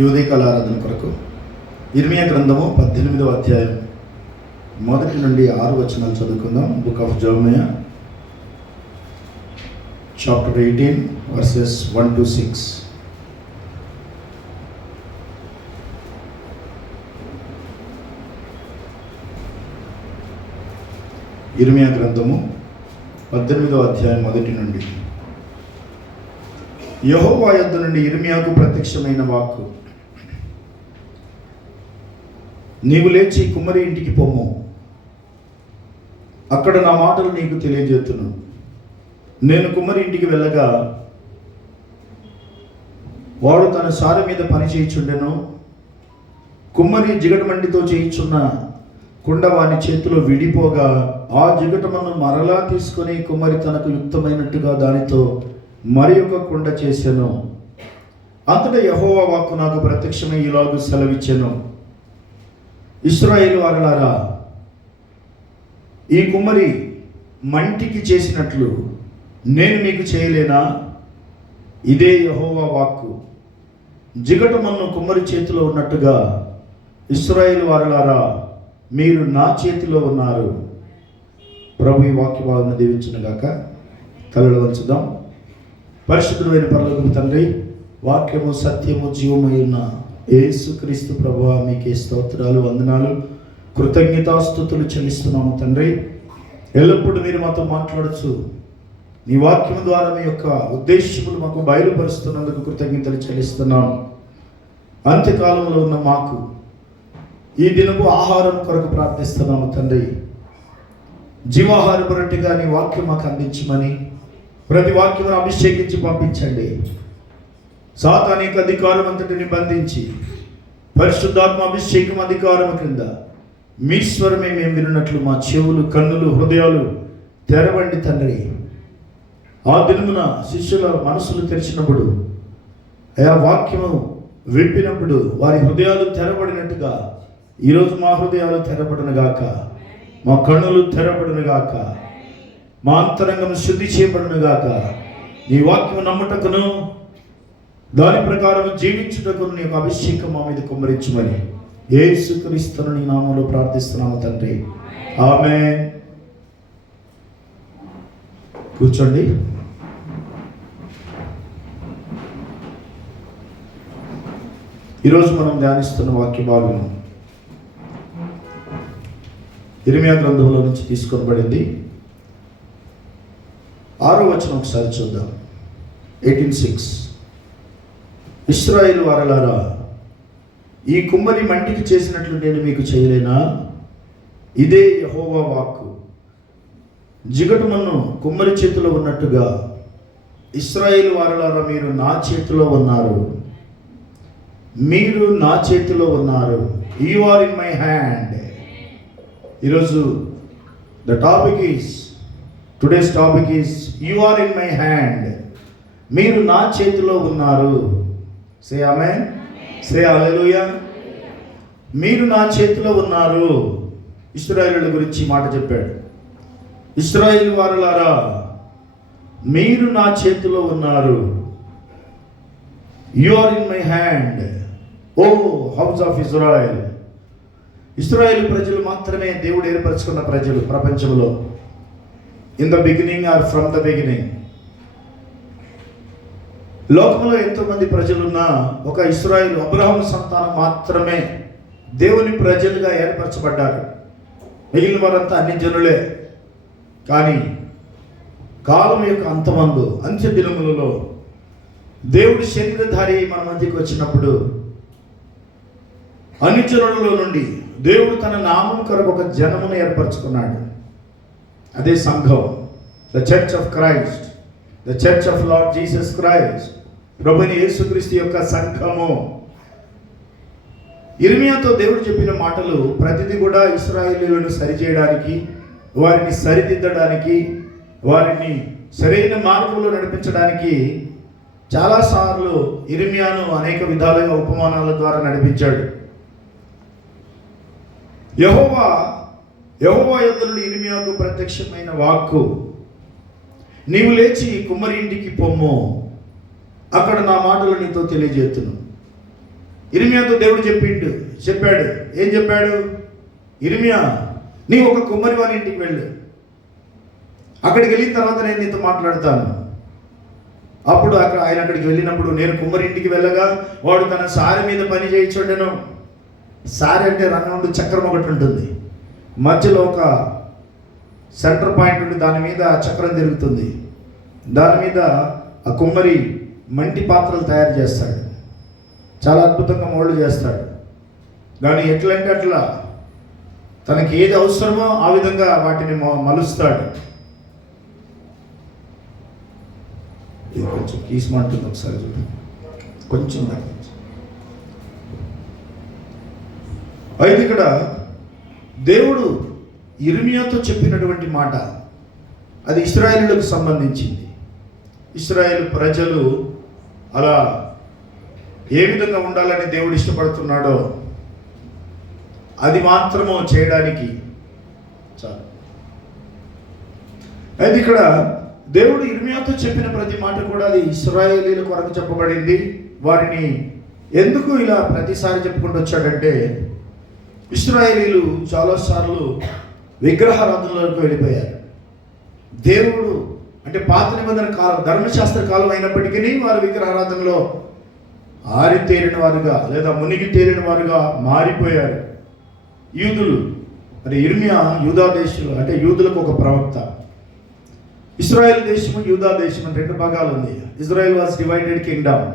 ఈ ఉదయకాల ఆరాధన కొరకు ఇర్మియా గ్రంథము 18వ అధ్యాయం 1 నుండి 6 వచనాలు చదువుకుందాం. Book of జెరమియా chapter 18 versus 1 to 6. ఇర్మియా గ్రంథము 18వ అధ్యాయం 1 నుండి. యెహోవా యొద్ద నుండి ఇర్మియాకు ప్రత్యక్షమైన వాక్కు, నీవు లేచి కుమ్మరి ఇంటికి పొమ్ము, అక్కడ నా మాటలు నీకు తెలియజేస్తున్నాను. నేను కుమ్మరి ఇంటికి వెళ్ళగా వాడు తన సారె మీద పని చేయుచుండెను. కుమ్మరి జిగటమంటితో చేయుచున్న కుండ వాని చేతిలో విడిపోగా ఆ జిగటమును మరలా తీసుకొని కుమ్మరి తనకు యుక్తమైనట్టుగా దానితో మరి ఒక కుండ చేసెను. అంతటా యెహోవా వాక్కు నాకు ప్రత్యక్షమై ఇలాగు సెలవిచ్చెను, ఇశ్రాయేలు వారలారా, ఈ కుమ్మరి మంటికి చేసినట్లు నేను మీకు చేయలేనా? ఇదే యెహోవా వాక్కు. జిగటమన్ను కుమ్మరి చేతిలో ఉన్నట్టుగా ఇశ్రాయేలు వారలారా, మీరు నా చేతిలో ఉన్నారు. ప్రభు ఈ వాక్య భాగమును దీవించునుగాక. తలలు వంచుదాం. పరిశుద్ధుడైన పరలోకపు తండ్రి, వాక్యము సత్యము జీవమై ఉన్న యేసుక్రీస్తు ప్రభువా, మీకే స్తోత్రాలు, వందనాలు, కృతజ్ఞతాస్తుతులు చెల్లిస్తున్నాము తండ్రి. ఎల్లప్పుడూ మీరు మాతో మాట్లాడచ్చు, నీ వాక్యము ద్వారా మీ యొక్క ఉద్దేశములు మాకు బయలుపరుస్తున్నందుకు కృతజ్ఞతలు చెల్లిస్తున్నాం. అంత్యకాలంలో ఉన్న మాకు ఈ దినపు ఆహారం కొరకు ప్రార్థిస్తున్నాము తండ్రి. జీవాహారపు రొట్టెగా నీ వాక్యం మాకు అందించమని, ప్రతి వాక్యమును అభిషేకించి పంపించండి. సాతానిక అధికారం అంతటిని బంధించి పరిశుద్ధాత్మ అభిషేకం అధికారం కింద మీ స్వరమే మేము విన్నట్లు మా చెవులు, కన్నులు, హృదయాలు తెరవండి తండ్రి. ఆ దినమున శిష్యుల మనసులు తెరిచినప్పుడు, ఆ వాక్యము విప్పినప్పుడు వారి హృదయాలు తెరబడినట్టుగా ఈరోజు మా హృదయాలు తెరబడునుగాక, మా కన్నులు తెరబడునుగాక, మా అంతరంగం శుద్ధి చేయబడునుగాక. నీ వాక్యము నమ్ముటకును దాని ప్రకారం జీవించుటకు నీ యొక్క అభిషేకం మా మీద కుమ్మరించమని యేసుక్రీస్తును నీ నామములో ప్రార్థిస్తున్నాము తండ్రి. ఆమేన్. కూర్చోండి. ఈరోజు మనం ధ్యానిస్తున్న వాక్య భాగం ఇర్మియా గ్రంథంలో నుంచి తీసుకొనబడింది. 6వ వచనం ఒకసారి చూద్దాం. 18:6. ఇశ్రాయేలు వారలారా, ఈ కుమ్మరి మంటికి చేసినట్లు నేను మీకు చేయలేనా? ఇదే యెహోవా వాక్కు. జిగటమన్ను కుమ్మరి చేతిలో ఉన్నట్టుగా ఇశ్రాయేలు వారలారా, మీరు నా చేతిలో ఉన్నారు. మీరు నా చేతిలో ఉన్నారు. You are in my hand. ఈరోజు today's topic is you are in my hand. మీరు నా చేతిలో ఉన్నారు. సే ఆమేన్, సే హల్లెలూయా. మీరు నా చేతిలో ఉన్నారు. ఇశ్రాయేలుల గురించి మాట చెప్పాడు. ఇశ్రాయేలు వారలారా, మీరు నా చేతిలో ఉన్నారు. You are in my hand, O house of Israel. ఇశ్రాయేలు ప్రజలు మాత్రమే దేవుడు ఏర్పరచుకున్న ప్రజలు ప్రపంచంలో. In the beginning or from the beginning. లోకంలో ఎంతోమంది ప్రజలున్నా ఒక ఇశ్రాయేలు, అబ్రహాము సంతానం మాత్రమే దేవుని ప్రజలుగా ఏర్పరచబడ్డారు. మిగిలిన వారంతా అన్ని జనులే. కానీ కాలం యొక్క అంతమందు, అంత్య దినములలో దేవుడి శరీరధారి మన మధ్యకి వచ్చినప్పుడు అన్ని జనులలో నుండి దేవుడు తన నామం కొరకు ఒక జనమును ఏర్పరచుకున్నాడు. అదే సంఘం, the church of Christ, the church of lord Jesus Christ, ప్రభుని యేసుక్రీస్తు యొక్క సంఘము. ఇర్మియాతో దేవుడు చెప్పిన మాటలు ప్రతిదీ కూడా ఇశ్రాయేలీయులను సరిచేయడానికి, వారిని సరిదిద్దడానికి, వారిని సరైన మార్గంలో నడిపించడానికి చాలాసార్లు ఇర్మియాను అనేక విధాలుగా ఉపమానాల ద్వారా నడిపించాడు. యెహోవా యొద్ద నుండి ఇర్మియాకు ప్రత్యక్షమైన వాక్కు, నీవు లేచి కుమ్మరి ఇంటికి పొమ్ము, అక్కడ నా మాటలు నీతో తెలియజేస్తున్నాను. ఇర్మియాతో దేవుడు చెప్పాడు. ఏం చెప్పాడు? ఇర్మియా, నీ ఒక కుమ్మరి వారి ఇంటికి వెళ్ళు, అక్కడికి వెళ్ళిన తర్వాత నేను నీతో మాట్లాడతాను. అప్పుడు ఆయన అక్కడికి వెళ్ళినప్పుడు, నేను కుమ్మరి ఇంటికి వెళ్ళగా వాడు తన సారె మీద పని చేయించుండెను. సారె అంటే రంగంలో చక్రం ఒకటి ఉంటుంది, మధ్యలో ఒక సెంటర్ పాయింట్ ఉండి దాని మీద చక్రం తిరుగుతుంది. దాని మీద ఆ కుమ్మరి మంటి పాత్రలు తయారు చేస్తాడు. చాలా అద్భుతంగా మోల్డ్ చేస్తాడు. కానీ ఎట్లంటే అట్లా తనకి ఏది అవసరమో ఆ విధంగా వాటిని మలుస్తాడు. ఇది కొంచెం కీస్మంటుంది, ఒకసారి చూడండి, కొంచెం అయితే ఇక్కడ దేవుడు ఇర్మియాతో చెప్పినటువంటి మాట అది ఇశ్రాయేలులకు సంబంధించింది. ఇశ్రాయేలు ప్రజలు అలా ఏ విధంగా ఉండాలని దేవుడు ఇష్టపడుతున్నాడో అది మాత్రము చేయడానికి చాలు. అయితే ఇక్కడ దేవుడు ఇర్మియాతో చెప్పిన ప్రతి మాట కూడా అది ఇశ్రాయేలీల కొరకు చెప్పబడింది. వారిని ఎందుకు ఇలా ప్రతిసారి చెప్పుకుంటూ వచ్చాడంటే, ఇశ్రాయేలీలు చాలాసార్లు విగ్రహారాధనలకు వెళ్ళిపోయారు. దేవుడు అంటే పాత నిబంధన కాలం, ధర్మశాస్త్ర కాలం అయినప్పటికీ వారు విగ్రహారాధనలో ఆరితేరిన వారుగా లేదా మునిగి తేలిన వారుగా మారిపోయారు యూదులు. మరి ఇర్మియా యూదా దేశంలో, అంటే యూదులకు ఒక ప్రవక్త. ఇశ్రాయేల్ దేశము, యూదా దేశం అని రెండు భాగాలు ఉంది. Israel was divided Kingdom,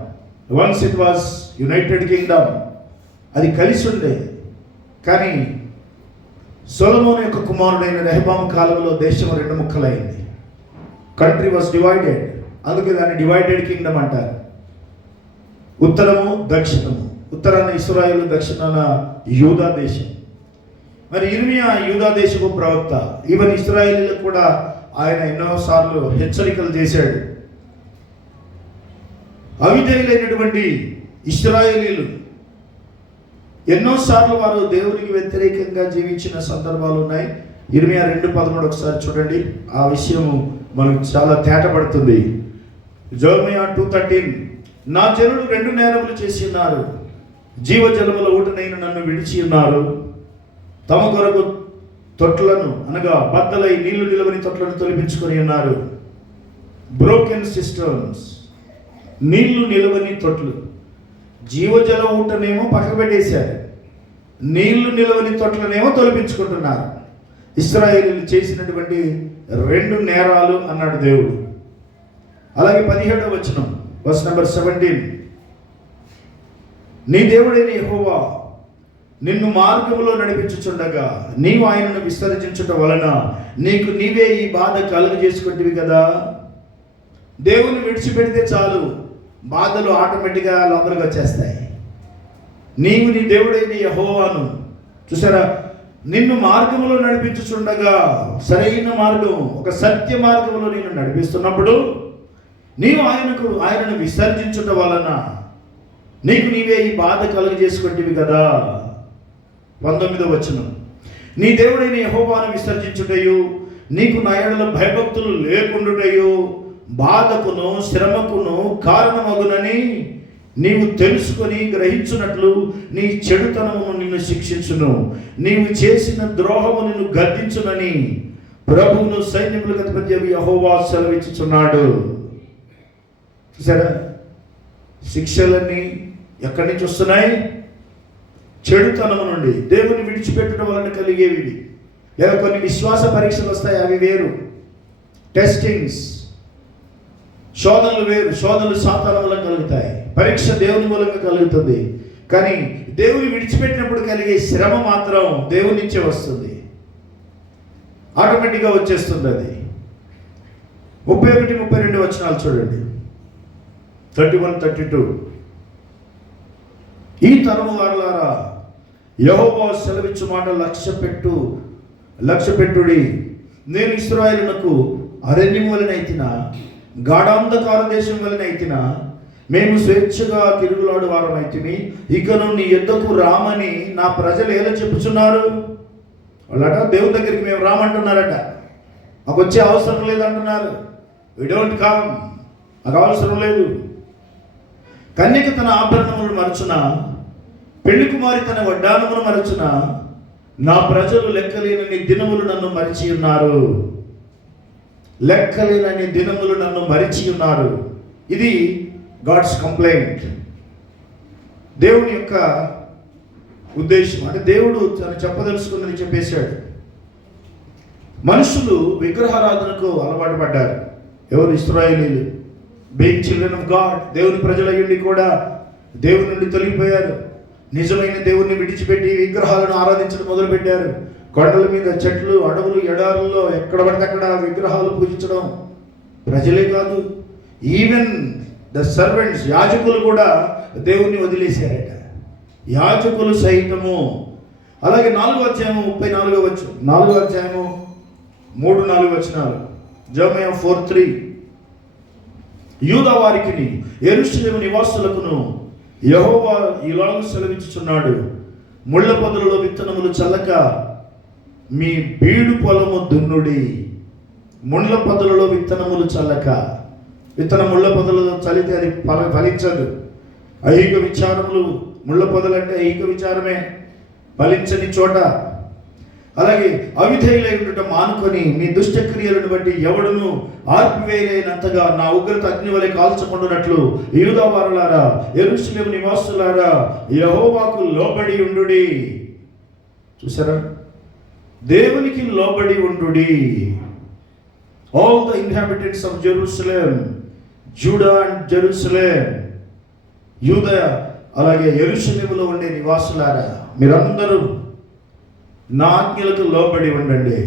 once it was United Kingdom. అది కలిసి ఉండే. కానీ సొలొమోను యొక్క కుమారుడైన రెహబాము కాలంలో దేశం రెండు ముక్కలైంది. కంట్రీ వాజ్ డివైడెడ్, అందుకే దాన్ని డివైడెడ్ కింగ్డమ్ అంటారు. ఉత్తరము, దక్షిణము. ఉత్తరాన ఇశ్రాయేలు, దక్షిణాన యూదా దేశం. మరి ఇర్మియా యూదా దేశపు ప్రవక్త. ఈవెన్ ఇశ్రాయేలీలకు కూడా ఆయన ఎన్నోసార్లు హెచ్చరికలు చేశాడు. అవిధేయులైనటువంటి ఇశ్రాయేలీలు ఎన్నోసార్లు వారు దేవునికి వ్యతిరేకంగా జీవించిన సందర్భాలు ఉన్నాయి. ఇర్మియా 2:13 ఒకసారి చూడండి, ఆ విషయం మనకు చాలా తేటపడుతుంది. జెరమియా 2:13, నా జనులు 2 నేరములు చేసి ఉన్నారు, జీవజలముల ఊటనైన నన్ను విడిచి ఉన్నారు. తమ కొరకు తొట్లను అనగా బద్దలై నీళ్లు నిలవని తొట్లను తొలగించుకొని ఉన్నారు. బ్రోకెన్ సిస్టమ్స్, నీళ్లు నిలవని తొట్లు. జీవజల ఊటనేమో పక్కకు పెట్టేశారు, నీళ్లు నిలవని తొట్లనేమో తొలగించుకుంటున్నారు. ఇశ్రాయేలీలు చేసినటువంటి 2 నేరాలు అన్నాడు దేవుడు. అలాగే 17వ వచనం, వర్స్ నెంబర్ 17, నీ దేవుడైన యెహోవా నిన్ను మార్గములో నడిపించుచుండగా నీవు ఆయనను విసర్జించుట వలన నీకు నీవే ఈ బాధ కలుగజేసుకుంటివి కదా. దేవుని విడిచిపెడితే చాలు, బాధలు ఆటోమేటిక్గా లోపలికి వచ్చేస్తాయి. నీవు నీ దేవుడైన యెహోవాను చూసారా, నిన్ను మార్గములో నడిపించుచుండగా, సరైన మార్గం, ఒక సత్య మార్గంలో నిన్ను నడిపిస్తున్నప్పుడు నీవు ఆయనను విసర్జించుట వలన నీకు నీవే ఈ బాధ కలుగజేసుకుంటివి కదా. 19వ వచనం, నీ దేవుడైన యెహోవాను విసర్జించుటయు నీకు నా యెడల భయభక్తులు లేకుండుటయు బాధకును శ్రమకును కారణమగునని నీవు తెలుసుకొని గ్రహించున్నట్లు నీ చెడుతనమును నిన్ను శిక్షించును, నీవు చేసిన ద్రోహము నిన్ను గద్దించునని ప్రభువును సైన్యములకు అధిపతి యెహోవా సెలవిచ్చుచున్నాడు. చూసారా, శిక్షలన్నీ ఎక్కడి నుంచి వస్తున్నాయి? చెడుతనము నుండి, దేవుని విడిచిపెట్టడం వలన కలిగేవి. లేదా కొన్ని విశ్వాస పరీక్షలు వస్తాయి, అవి వేరు. టెస్టింగ్స్, శోధనలు వేరు. శోధనలు సాతాను వల్ల కలుగుతాయి, పరీక్ష దేవుని మూలంగా కలుగుతుంది. కానీ దేవుని విడిచిపెట్టినప్పుడు కలిగే శ్రమ మాత్రం దేవుని నుంచే వస్తుంది, ఆటోమేటిక్గా వచ్చేస్తుంది. అది 31, 32 వచనాలు చూడండి, 31, 32. ఈ తరము వారలారా, యెహోవా సెలవిచ్చు మాట లక్ష్యపెట్టుడి. నేను ఇశ్రాయేలునకు అరణ్యం వలనైతినా గాఢాంధకార దేశం వలనైతినా మేము స్వేచ్ఛగా తిరుగులాడు వారమైతిమి. ఇకను నీ యుద్ధకు రామని నా ప్రజలు ఎలా చెప్పుచున్నారు? వాళ్ళట దేవుని దగ్గరికి మేము రామంటున్నారట, మాకు వచ్చే అవసరం లేదంటున్నారు. వి డోంట్ కమ్, మాకు అవసరం లేదు. కన్యక తన ఆభరణములు మరచున పెళ్లి కుమారి తన వడ్డానమును మరచున, నా ప్రజలు లెక్కలేనన్ని దినములు నన్ను మరిచి ఉన్నారు. లెక్కలేనన్ని దినములు నన్ను మరిచి ఉన్నారు. ఇది గాడ్స్ కంప్లైంట్. దేవుని యొక్క ఉద్దేశం అంటే దేవుడు తను చెప్పదలుచుకున్నది చెప్పేశాడు. మనుషులు విగ్రహారాధనకు అలవాటు పడ్డారు. ఎవరు? ఇశ్రాయేలీయులు. బీయింగ్ చిల్డ్రన్ ఆఫ్ గాడ్, దేవుని ప్రజలయ్యుండి కూడా దేవుని నుండి తొలగిపోయారు. నిజమైన దేవుణ్ణి విడిచిపెట్టి విగ్రహాలను ఆరాధించడం మొదలుపెట్టారు. కొండల మీద, చెట్లు, అడవులు, ఎడారుల్లో ఎక్కడ పడితే అక్కడ విగ్రహాలు పూజించడం. ప్రజలే కాదు, ఈవెన్ ద సర్వెంట్స్, యాజకులు కూడా దేవుణ్ణి వదిలేశారట. యాజకులు సైతము. అలాగే 4వ అధ్యాయము 34వ వచనం, 4వ అధ్యాయము 3-4 వచనాలు. జెరమియా 4:3. యూదా వారికిని యెరూషలేము నివాసులకును యెహోవా ఇలాగ సెలవిచ్చుచున్నాడు, ముళ్ళ పొదలలో విత్తనములు చల్లక మీ బీడు పొలము దున్నుడి. ముళ్ళ పొదలలో విత్తనములు చల్లక, విత్తనం ముళ్ళ పొదలలో చల్లితే అది ఫలించదు. ఐహిక విచారములు, ముళ్ళ పొదలంటే ఐహిక విచారమే, ఫలించని చోట. అలాగే అవిధేయులై ఉండటం మానుకొని మీ దుష్టక్రియలను బట్టి ఎవడును ఆర్పివేయలేనంతగా నా ఉగ్రత అగ్ని వలె కాల్చకుండానట్లు యూదా వారులారా, యెరూషలేము నివాసులారా, యెహోవాకు లోబడి ఉండుడి. చూసారా? దేవునికి లోబడి ఉండుడి. All the inhabitants of Jerusalem, JUDA and Jerusalem, యూదా అలాగే యెరూషలేములో ఉండే నివాసులారా, మీరందరూ నా ఆజ్ఞలకు లోబడి ఉండండి.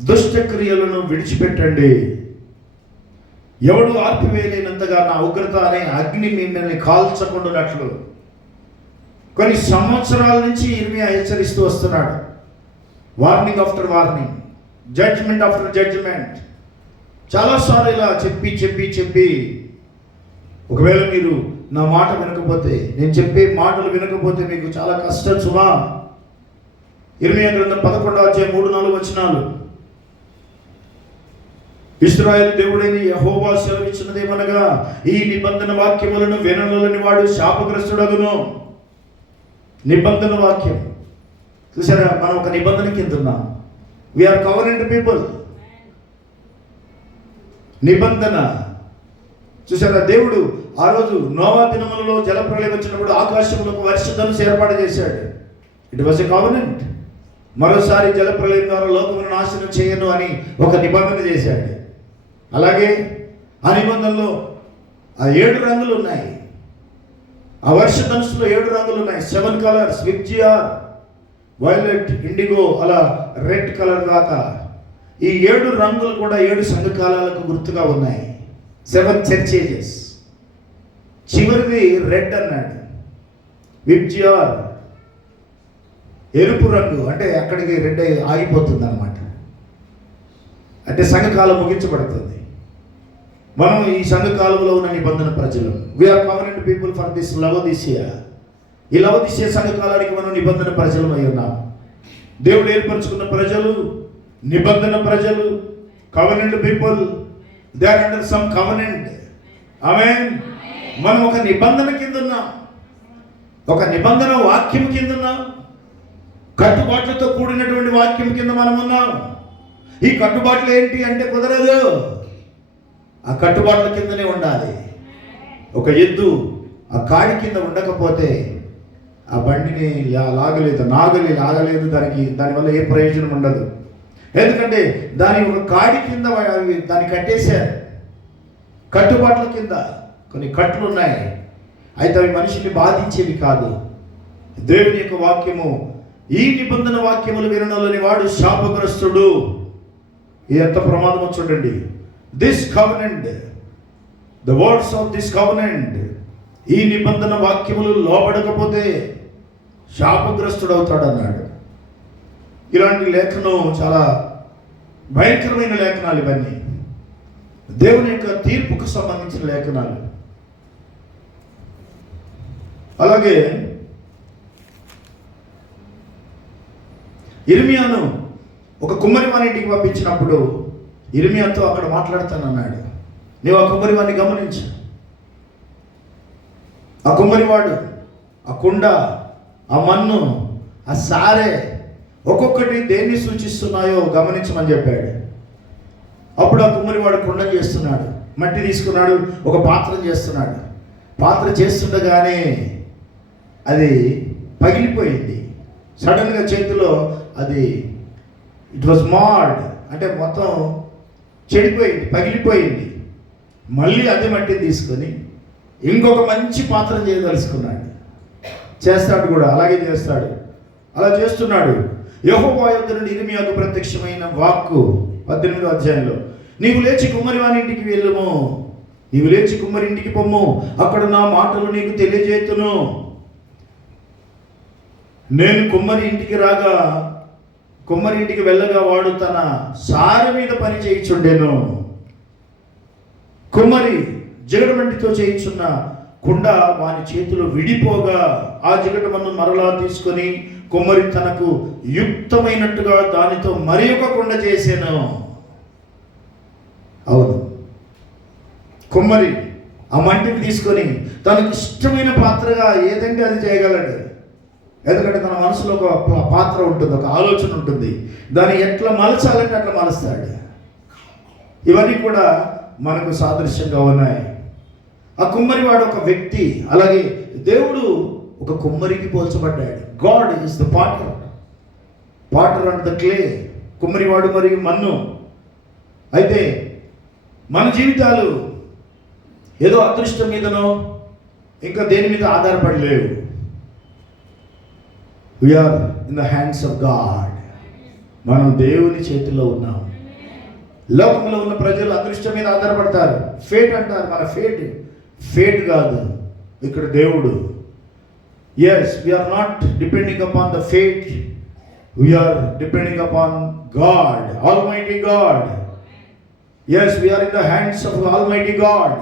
దుష్ట క్రియలను విడిచిపెట్టండి. ఎవడు ఆర్పివేయలేనంతగా నా ఉగ్రత అనే అగ్ని మిమ్మల్ని కాల్చకుండానట్లు. కొన్ని సంవత్సరాల నుంచి ఇర్మియా హెచ్చరిస్తూ వస్తున్నాడు. Warning after warning, judgement after judgement. చాలాసార్లు ఇలా చెప్పి ఒకవేళ మీరు నా మాట వినకపోతే, నేను చెప్పే మాటలు వినకపోతే మీకు చాలా కష్టం సుమా. ఇర్మియా గ్రంథం 11వ అధ్యాయం 3-4 వచనాలు. ఇశ్రాయేలు దేవుడైన యెహోవా సెలవిచ్చినదేమనగా, ఈ నిబంధన వాక్యములను విననొల్లని వాడు శాపగ్రస్తుడగును. నిబంధన వాక్యం. చూసారా? మనం ఒక నిబంధన కింద ఉన్నాం. We are covenant people. నిబంధన. చూసారా? దేవుడు ఆ రోజు నోవా దినములలో జలప్రళయం వచ్చినప్పుడు ఆకాశములకు వర్షధనుసు ఏర్పాటు చేశాడు. It was a covenant. మరోసారి జలప్రళయం ద్వారా లోకమును నాశనం చేయను అని ఒక నిబంధన చేశాడు. అలాగే ఆ నిబంధనలో ఆ 7 రంగులు ఉన్నాయి. ఆ వర్షధనుసులో 7 రంగులు ఉన్నాయి. 7 కలర్స్, విబ్జియార్, వైలెట్, ఇండిగో, అలా రెడ్ కలర్ దాకా. ఈ 7 రంగులు కూడా 7 సంఘకాలాలకు గుర్తుగా ఉన్నాయి. 7 చర్చేజెస్. చివరిది రెడ్ అన్నాడు. విబ్జియార్ ఎరుపు రంగు, అంటే అక్కడికి రెడ్ ఆగిపోతుంది అన్నమాట. అంటే సంఘకాలం ముగించబడుతుంది. మనం ఈ సంఘకాలంలో ఉన్న నిబంధన ప్రజలు. We are covenant people for this Laodicea. ఈ లవోదిసియా సంఘకాలానికి మనం నిబంధన ప్రజలు అయి ఉన్నాం. దేవుడు ఏర్పరచుకున్న ప్రజలు, నిబంధన ప్రజలు, covenant people. They are under some covenant. ఆమేన్. మనం ఒక నిబంధన కింద ఉన్నాం. ఒక నిబంధన వాక్యం కింద ఉన్నాం. కట్టుబాట్లతో కూడినటువంటి వాక్యం కింద మనం ఉన్నాం. ఈ కట్టుబాట్లు ఏంటి అంటే కుదరదు. ఆ కట్టుబాట్ల కిందనే ఉండాలి. ఒక ఎద్దు ఆ కాడి కింద ఉండకపోతే ఆ బండిని లాగలేదు, దానివల్ల ఏ ప్రయోజనం ఉండదు. ఎందుకంటే దాని ఒక కాడి కింద దాన్ని కట్టేశారు. కట్టుబాట్ల కింద కొన్ని కట్లు ఉన్నాయి. అయితే అవి మనిషిని బాధించేవి కాదు. దేవుని యొక్క వాక్యము, ఈ నిబంధన వాక్యములు విననొల్లని వాడు శాపగ్రస్తుడు. ఇది ఎంత ప్రమాదమో చూడండి. This covenant, the words of this covenant, ఈ నిబంధన వాక్యములు లోబడకపోతే శాపగ్రస్తుడు అవుతాడు అన్నాడు. ఇలాంటి లేఖనం చాలా భయంకరమైన లేఖనాలు ఇవన్నీ. దేవుని యొక్క తీర్పుకు సంబంధించిన లేఖనాలు. అలాగే ఇర్మియాను ఒక కుమ్మరి వాని ఇంటికి పంపించినప్పుడు ఇర్మియాతో అక్కడ మాట్లాడతానన్నాడు. నీవు ఆ కుమ్మరి వాడిని గమనించు. ఆ కుమ్మరివాడు ఆ కుండ, ఆ మన్ను, ఆ సారె ఒక్కొక్కటి దేన్ని సూచిస్తున్నాయో గమనించమని చెప్పాడు. అప్పుడు ఆ కుమ్మరివాడు కుండ చేస్తున్నాడు, మట్టి తీసుకున్నాడు, ఒక పాత్ర చేస్తున్నాడు. పాత్ర చేస్తుండగానే అది పగిలిపోయింది. సడన్గా చేతిలో అది ఇట్ వాజ్ మార్డ్, అంటే మొత్తం చెడిపోయింది, పగిలిపోయింది. మళ్ళీ అదే మట్టిని తీసుకొని ఇంకొక మంచి పాత్ర చేయదలుచుకున్నాడు. చేస్తాడు కూడా, అలాగే చేస్తాడు. అలా చేస్తున్నాడు. యెహోవా యొద్ద నుండి ఇర్మీయాకు ప్రత్యక్షమైన వాక్కు 18వ అధ్యాయంలో, నీవు లేచి కుమ్మరి వాని ఇంటికి వెళ్ళుము, నీవు లేచి కుమ్మరి ఇంటికి పొమ్ము, అక్కడ నా మాటలు నీకు తెలియజేతును. నేను కుమ్మరి ఇంటికి రాగా, కుమ్మరి ఇంటికి వెళ్ళగా వాడు తన సారె మీద పని చేయించుండెను. కుమ్మరి జిగటమంటితో చేయించున్న కుండ వాని చేతిలో విడిపోగా ఆ జిగటమన్ను మరలా తీసుకొని కుమ్మరి తనకు యుక్తమైనట్టుగా దానితో మరి ఒక కుండ చేసాను. అవును, కుమ్మరి ఆ మంటిని తీసుకొని తనకు ఇష్టమైన పాత్రగా ఏదంటే అది చేయగలడు. ఎందుకంటే తన మనసులో ఒక పాత్ర ఉంటుంది, ఒక ఆలోచన ఉంటుంది, దాన్ని ఎట్లా మలచాలంటే అట్లా మలుస్తాడు. ఇవన్నీ కూడా మనకు సాదృశ్యంగా ఉన్నాయి. ఆ కుమ్మరివాడు ఒక వ్యక్తి, అలాగే దేవుడు ఒక కుమ్మరికి పోల్చబడ్డాడు. God is the potter, potter and the clay, కుమ్మరివాడు మరియు మన్ను. అయితే మన జీవితాలు ఏదో అదృష్టం మీదనో ఇంకా దేని మీద ఆధారపడి లేవు. We are in the hands of God. మనం దేవుని చేతిలో ఉన్నాం. లోకంలో ఉన్న ప్రజలు అదృష్టం మీద ఆధారపడతారు, ఫేట్ అంటారు. మన ఫేట్ కాదు, ఇక్కడ దేవుడు. Yes, we are not depending upon the fate, we are depending upon God, almighty God. Yes, we are in the hands of almighty God.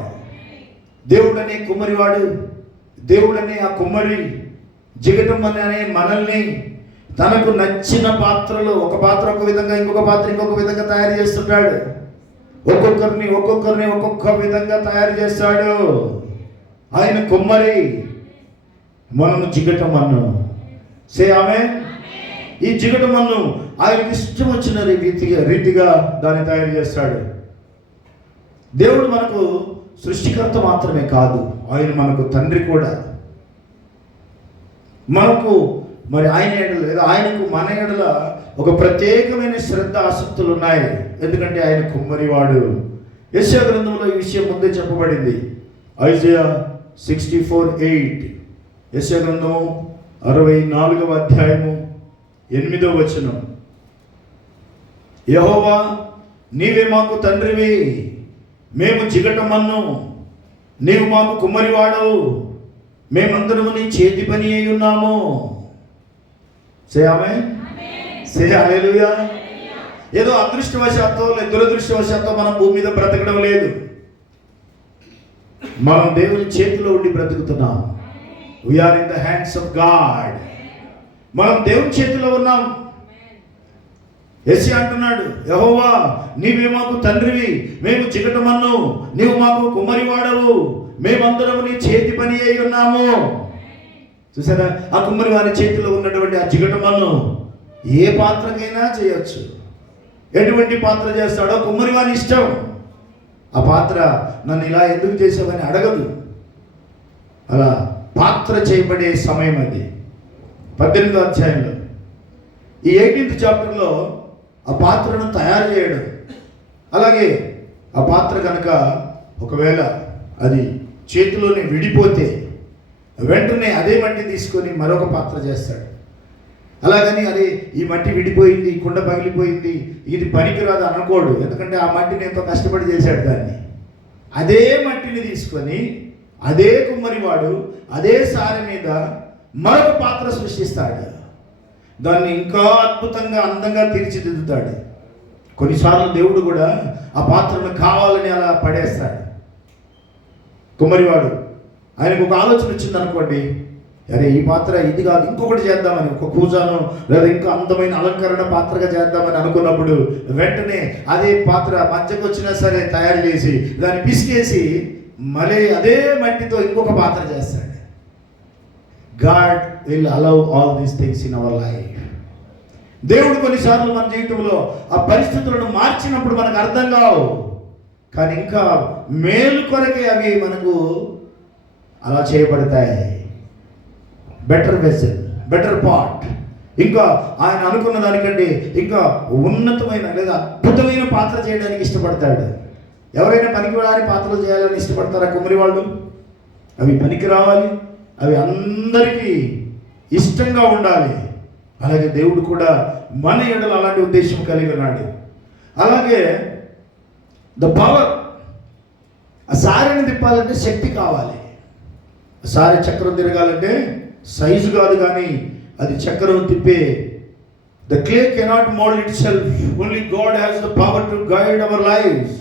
దేవుడనే కుమ్మరివాడు, దేవుడనే ఆ కుమ్మరి జిగటం అనే మనల్ని తనకు నచ్చిన పాత్రలో, ఒక పాత్ర ఒక విధంగా, ఇంకొక పాత్ర ఇంకొక విధంగా తయారు చేస్తుంటాడు. ఒక్కొక్కరిని ఒక్కొక్క విధంగా తయారు చేస్తాడు. ఆయన కుమ్మరి, మనము జిగటమన్ను. సే ఆమేన్. ఈ జిగటమన్ను ఆయనకి ఇష్టం వచ్చిన రీతిగా దాన్ని తయారు చేస్తాడు. దేవుడు మనకు సృష్టికర్త మాత్రమే కాదు, ఆయన మనకు తండ్రి కూడా. మనకు మరి ఆయన ఎడల లేదా ఆయనకు మన ఎడల ఒక ప్రత్యేకమైన శ్రద్ధ, ఆసక్తులు ఉన్నాయి. ఎందుకంటే ఆయన కుమ్మరివాడు. యెషయా గ్రంథంలో ఈ విషయం ముందే చెప్పబడింది. ఐజయా 64:8, యెషయా గ్రంథము 64వ అధ్యాయము 8వ వచనం. యెహోవా, నీవే మాకు తండ్రివి, మేము జిగటమన్ను, నీవు మాకు కుమ్మరివాడవు, మేమందరము నీ చేతి పని అయి ఉన్నాము. సే ఆమేన్. సే హల్లెలూయా. ఏదో అదృష్టవశాత్తో లేదా దురదృష్టవశాత్తో మనం భూమి మీద బ్రతకడం లేదు. మనం దేవుని చేతిలో ఉండి బ్రతుకుతున్నాం. We are in the hands of God. మనం దేవుని చేతిలో ఉన్నాం. యెషయా అంటున్నాడు, యెహోవా, నీవే మాకు తండ్రివి, మేము జిగటమన్ను, నీవు మాకు కుమ్మరివాడవు, మేమందరం నీ చేతి పని అయి ఉన్నాము. చూసారా, ఆ కుమ్మరి వారి చేతిలో ఉన్నటువంటి ఆ జిగటమన్ను ఏ పాత్రకైనా చేయొచ్చు. ఎటువంటి పాత్ర చేస్తాడో కుమ్మరి వారి ఇష్టం. ఆ పాత్ర నన్ను ఇలా ఎందుకు చేసావని అడగదు. అలా పాత్ర చేయబడే సమయం అది. 18వ అధ్యాయంలో ఈ 18th చాప్టర్లో ఆ పాత్రను తయారు చేయడం, అలాగే ఆ పాత్ర కనుక ఒకవేళ అది చేతిలోనే విడిపోతే వెంటనే అదే మట్టి తీసుకొని మరొక పాత్ర చేస్తాడు. అలాగని అదే ఈ మట్టి విడిపోయింది, ఈ కుండ పగిలిపోయింది, ఇది పనికిరాదు అనుకోడు. ఎందుకంటే ఆ మట్టిని ఎంతో కష్టపడి చేశాడు దాన్ని. అదే మట్టిని తీసుకొని అదే కుమ్మరివాడు అదే సారె మీద మరొక పాత్ర సృష్టిస్తాడు. దాన్ని ఇంకా అద్భుతంగా, అందంగా తీర్చిదిద్దుతాడు. కొన్నిసార్లు దేవుడు కూడా ఆ పాత్రను కావాలని అలా పడేస్తాడు. కుమ్మరివాడు ఆయనకు ఒక ఆలోచన వచ్చింది అనుకోండి, అరే ఈ పాత్ర ఇది కాదు, ఇంకొకటి చేద్దామని, ఒక కూజాను లేదా ఇంకా అందమైన అలంకరణ పాత్రగా చేద్దామని అనుకున్నప్పుడు వెంటనే అదే పాత్ర మధ్యకు వచ్చినా సరే తయారు చేసి దాన్ని పిసికేసి మళ్ళీ అదే మట్టితో ఇంకొక పాత్ర చేస్తాడు. God will allow all these things in our life. దేవుడు కొన్నిసార్లు మన జీవితంలో ఆ పరిస్థితులను మార్చినప్పుడు మనకు అర్థం కావు, కానీ ఇంకా మేలు కొరకే అవి మనకు అలా చేయబడతాయి. బెటర్ వెసల్, బెటర్ పార్ట్, ఇంకా ఆయన అనుకున్న దానికంటే ఇంకా ఉన్నతమైన లేదా అద్భుతమైన పాత్ర చేయడానికి ఇష్టపడతాడు. ఎవరైనా పనికిరాని పాత్రలు చేయాలని ఇష్టపడతారా? కుమ్మరి వాళ్ళు. అవి పనికి రావాలి, అవి అందరికీ ఇష్టంగా ఉండాలి. అలాగే దేవుడు కూడా మన ఎడల అలాంటి ఉద్దేశం కలిగి ఉన్నాడు. అలాగే ద పవర్, ఆ సారెని తిప్పాలంటే శక్తి కావాలి. సారె చక్రం తిరగాలంటే సైజు కాదు, కానీ అది చక్రం తిప్పే. The clay cannot mould itself, only God has the power to guide our lives.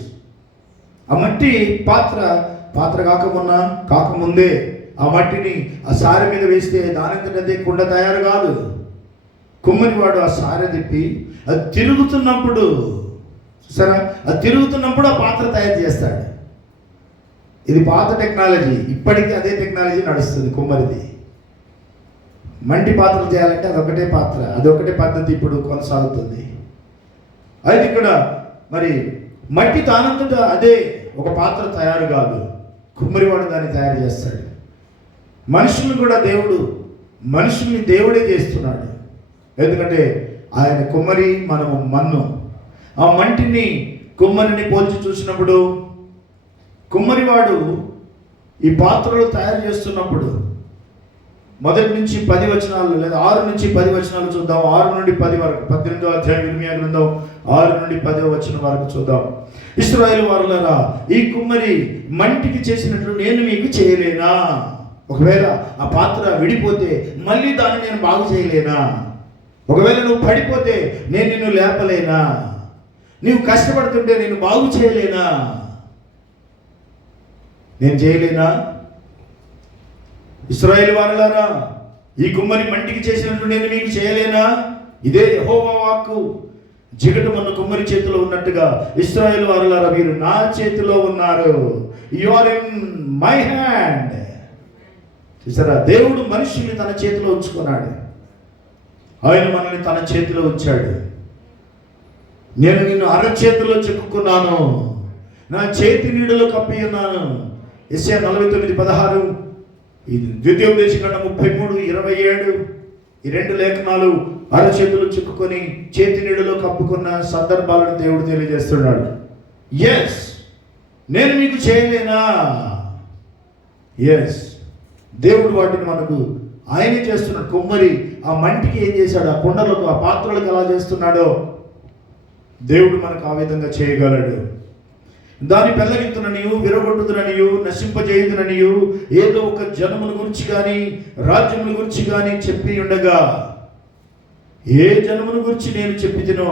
ఆ మట్టి పాత్ర కాకముందే ఆ మట్టిని ఆ సారె మీద వేస్తే దానంతటదే కుండ తయారు కాదు. కుమ్మరివాడు ఆ సారె తిప్పి అది తిరుగుతున్నప్పుడు, సరే, అది తిరుగుతున్నప్పుడు ఆ పాత్ర తయారు చేస్తాడు. ఇది పాత టెక్నాలజీ, ఇప్పటికీ అదే టెక్నాలజీ నడుస్తుంది కుమ్మరిది. మంటి పాత్రలు చేయాలంటే అదొకటే పాత్ర, అదొకటే పద్ధతి ఇప్పుడు కొనసాగుతుంది. అయితే ఇక్కడ మరి మట్టి తానంతట అదే ఒక పాత్ర తయారు కాదు, కుమ్మరివాడు దాన్ని తయారు చేస్తాడు. మనుషుల్ని కూడా మనుషుల్ని దేవుడే చేస్తున్నాడు. ఎందుకంటే ఆయన కుమ్మరి, మనము మన్ను. ఆ మంటిని కుమ్మరిని పోల్చి చూసినప్పుడు, కుమ్మరివాడు ఈ పాత్రలు తయారు చేస్తున్నప్పుడు మొదటి నుంచి 10 వచనాలు లేదా 6 నుంచి 10 వచనాలు చూద్దాం. 6 నుండి 10 వరకు, 18వ అధ్యాయం ఇర్మియా గ్రంథం 6 నుండి 10వ వచనం వరకు చూద్దాం. ఇశ్రాయేలు వారులారా, ఈ కుమ్మరి మంటికి చేసినట్లు నేను మీకు చేయలేనా? ఒకవేళ ఆ పాత్ర విడిపోతే మళ్ళీ దాన్ని నేను బాగు చేయలేనా? ఒకవేళ నువ్వు పడిపోతే నేను నిన్ను లేపలేనా? నీవు కష్టపడుతుంటే నేను బాగు చేయలేనా? నేను చేయలేనా? ఇశ్రాయేలు వారులారా, ఈ కుమ్మరి మంటికి చేసినట్లు నేను మీకు చేయలేనా? ఇదే యెహోవా వాక్కు. జిగటమన్న కుమ్మరి చేతిలో ఉన్నట్టుగా ఇశ్రాయేలు వారులారా, మీరు నా చేతిలో ఉన్నారు. You are in my hand. చూసారా, దేవుడు మనుషుల్ని తన చేతిలో ఉంచుకున్నాడు. ఆయన మనల్ని తన చేతిలో ఉంచాడు. నేను నిన్ను అరచేతిలో చెక్కుకున్నాను, నా చేతి నీడలో కప్పి ఉన్నాను. యెషయా 49:16, ఇది ద్వితీయోపదేశకాండం 33:27. ఈ 2 లేఖనాలు అరచేతులు చిక్కుకొని చేతి నీడలో కప్పుకున్న సందర్భాలను దేవుడు తెలియజేస్తున్నాడు. ఎస్, నేను మీకు చేయలేనా? ఎస్, దేవుడు వాటిని మనకు ఆయనే చేస్తున్నాడు. కుమ్మరి ఆ మంటికి ఏం చేశాడు, ఆ కుండలకు, ఆ పాత్రలకు ఎలా చేస్తున్నాడో దేవుడు మనకు ఆ విధంగా చేయగలడు. దాన్ని పెళ్ళగింతుననియు, విరగొట్టుదుననియు, నశింపజేయుదుననియు ఏదో ఒక జనముల గురించి కానీ రాజ్యముల గురించి కానీ చెప్పి ఉండగా, ఏ జనముల గురించి నేను చెప్పితినో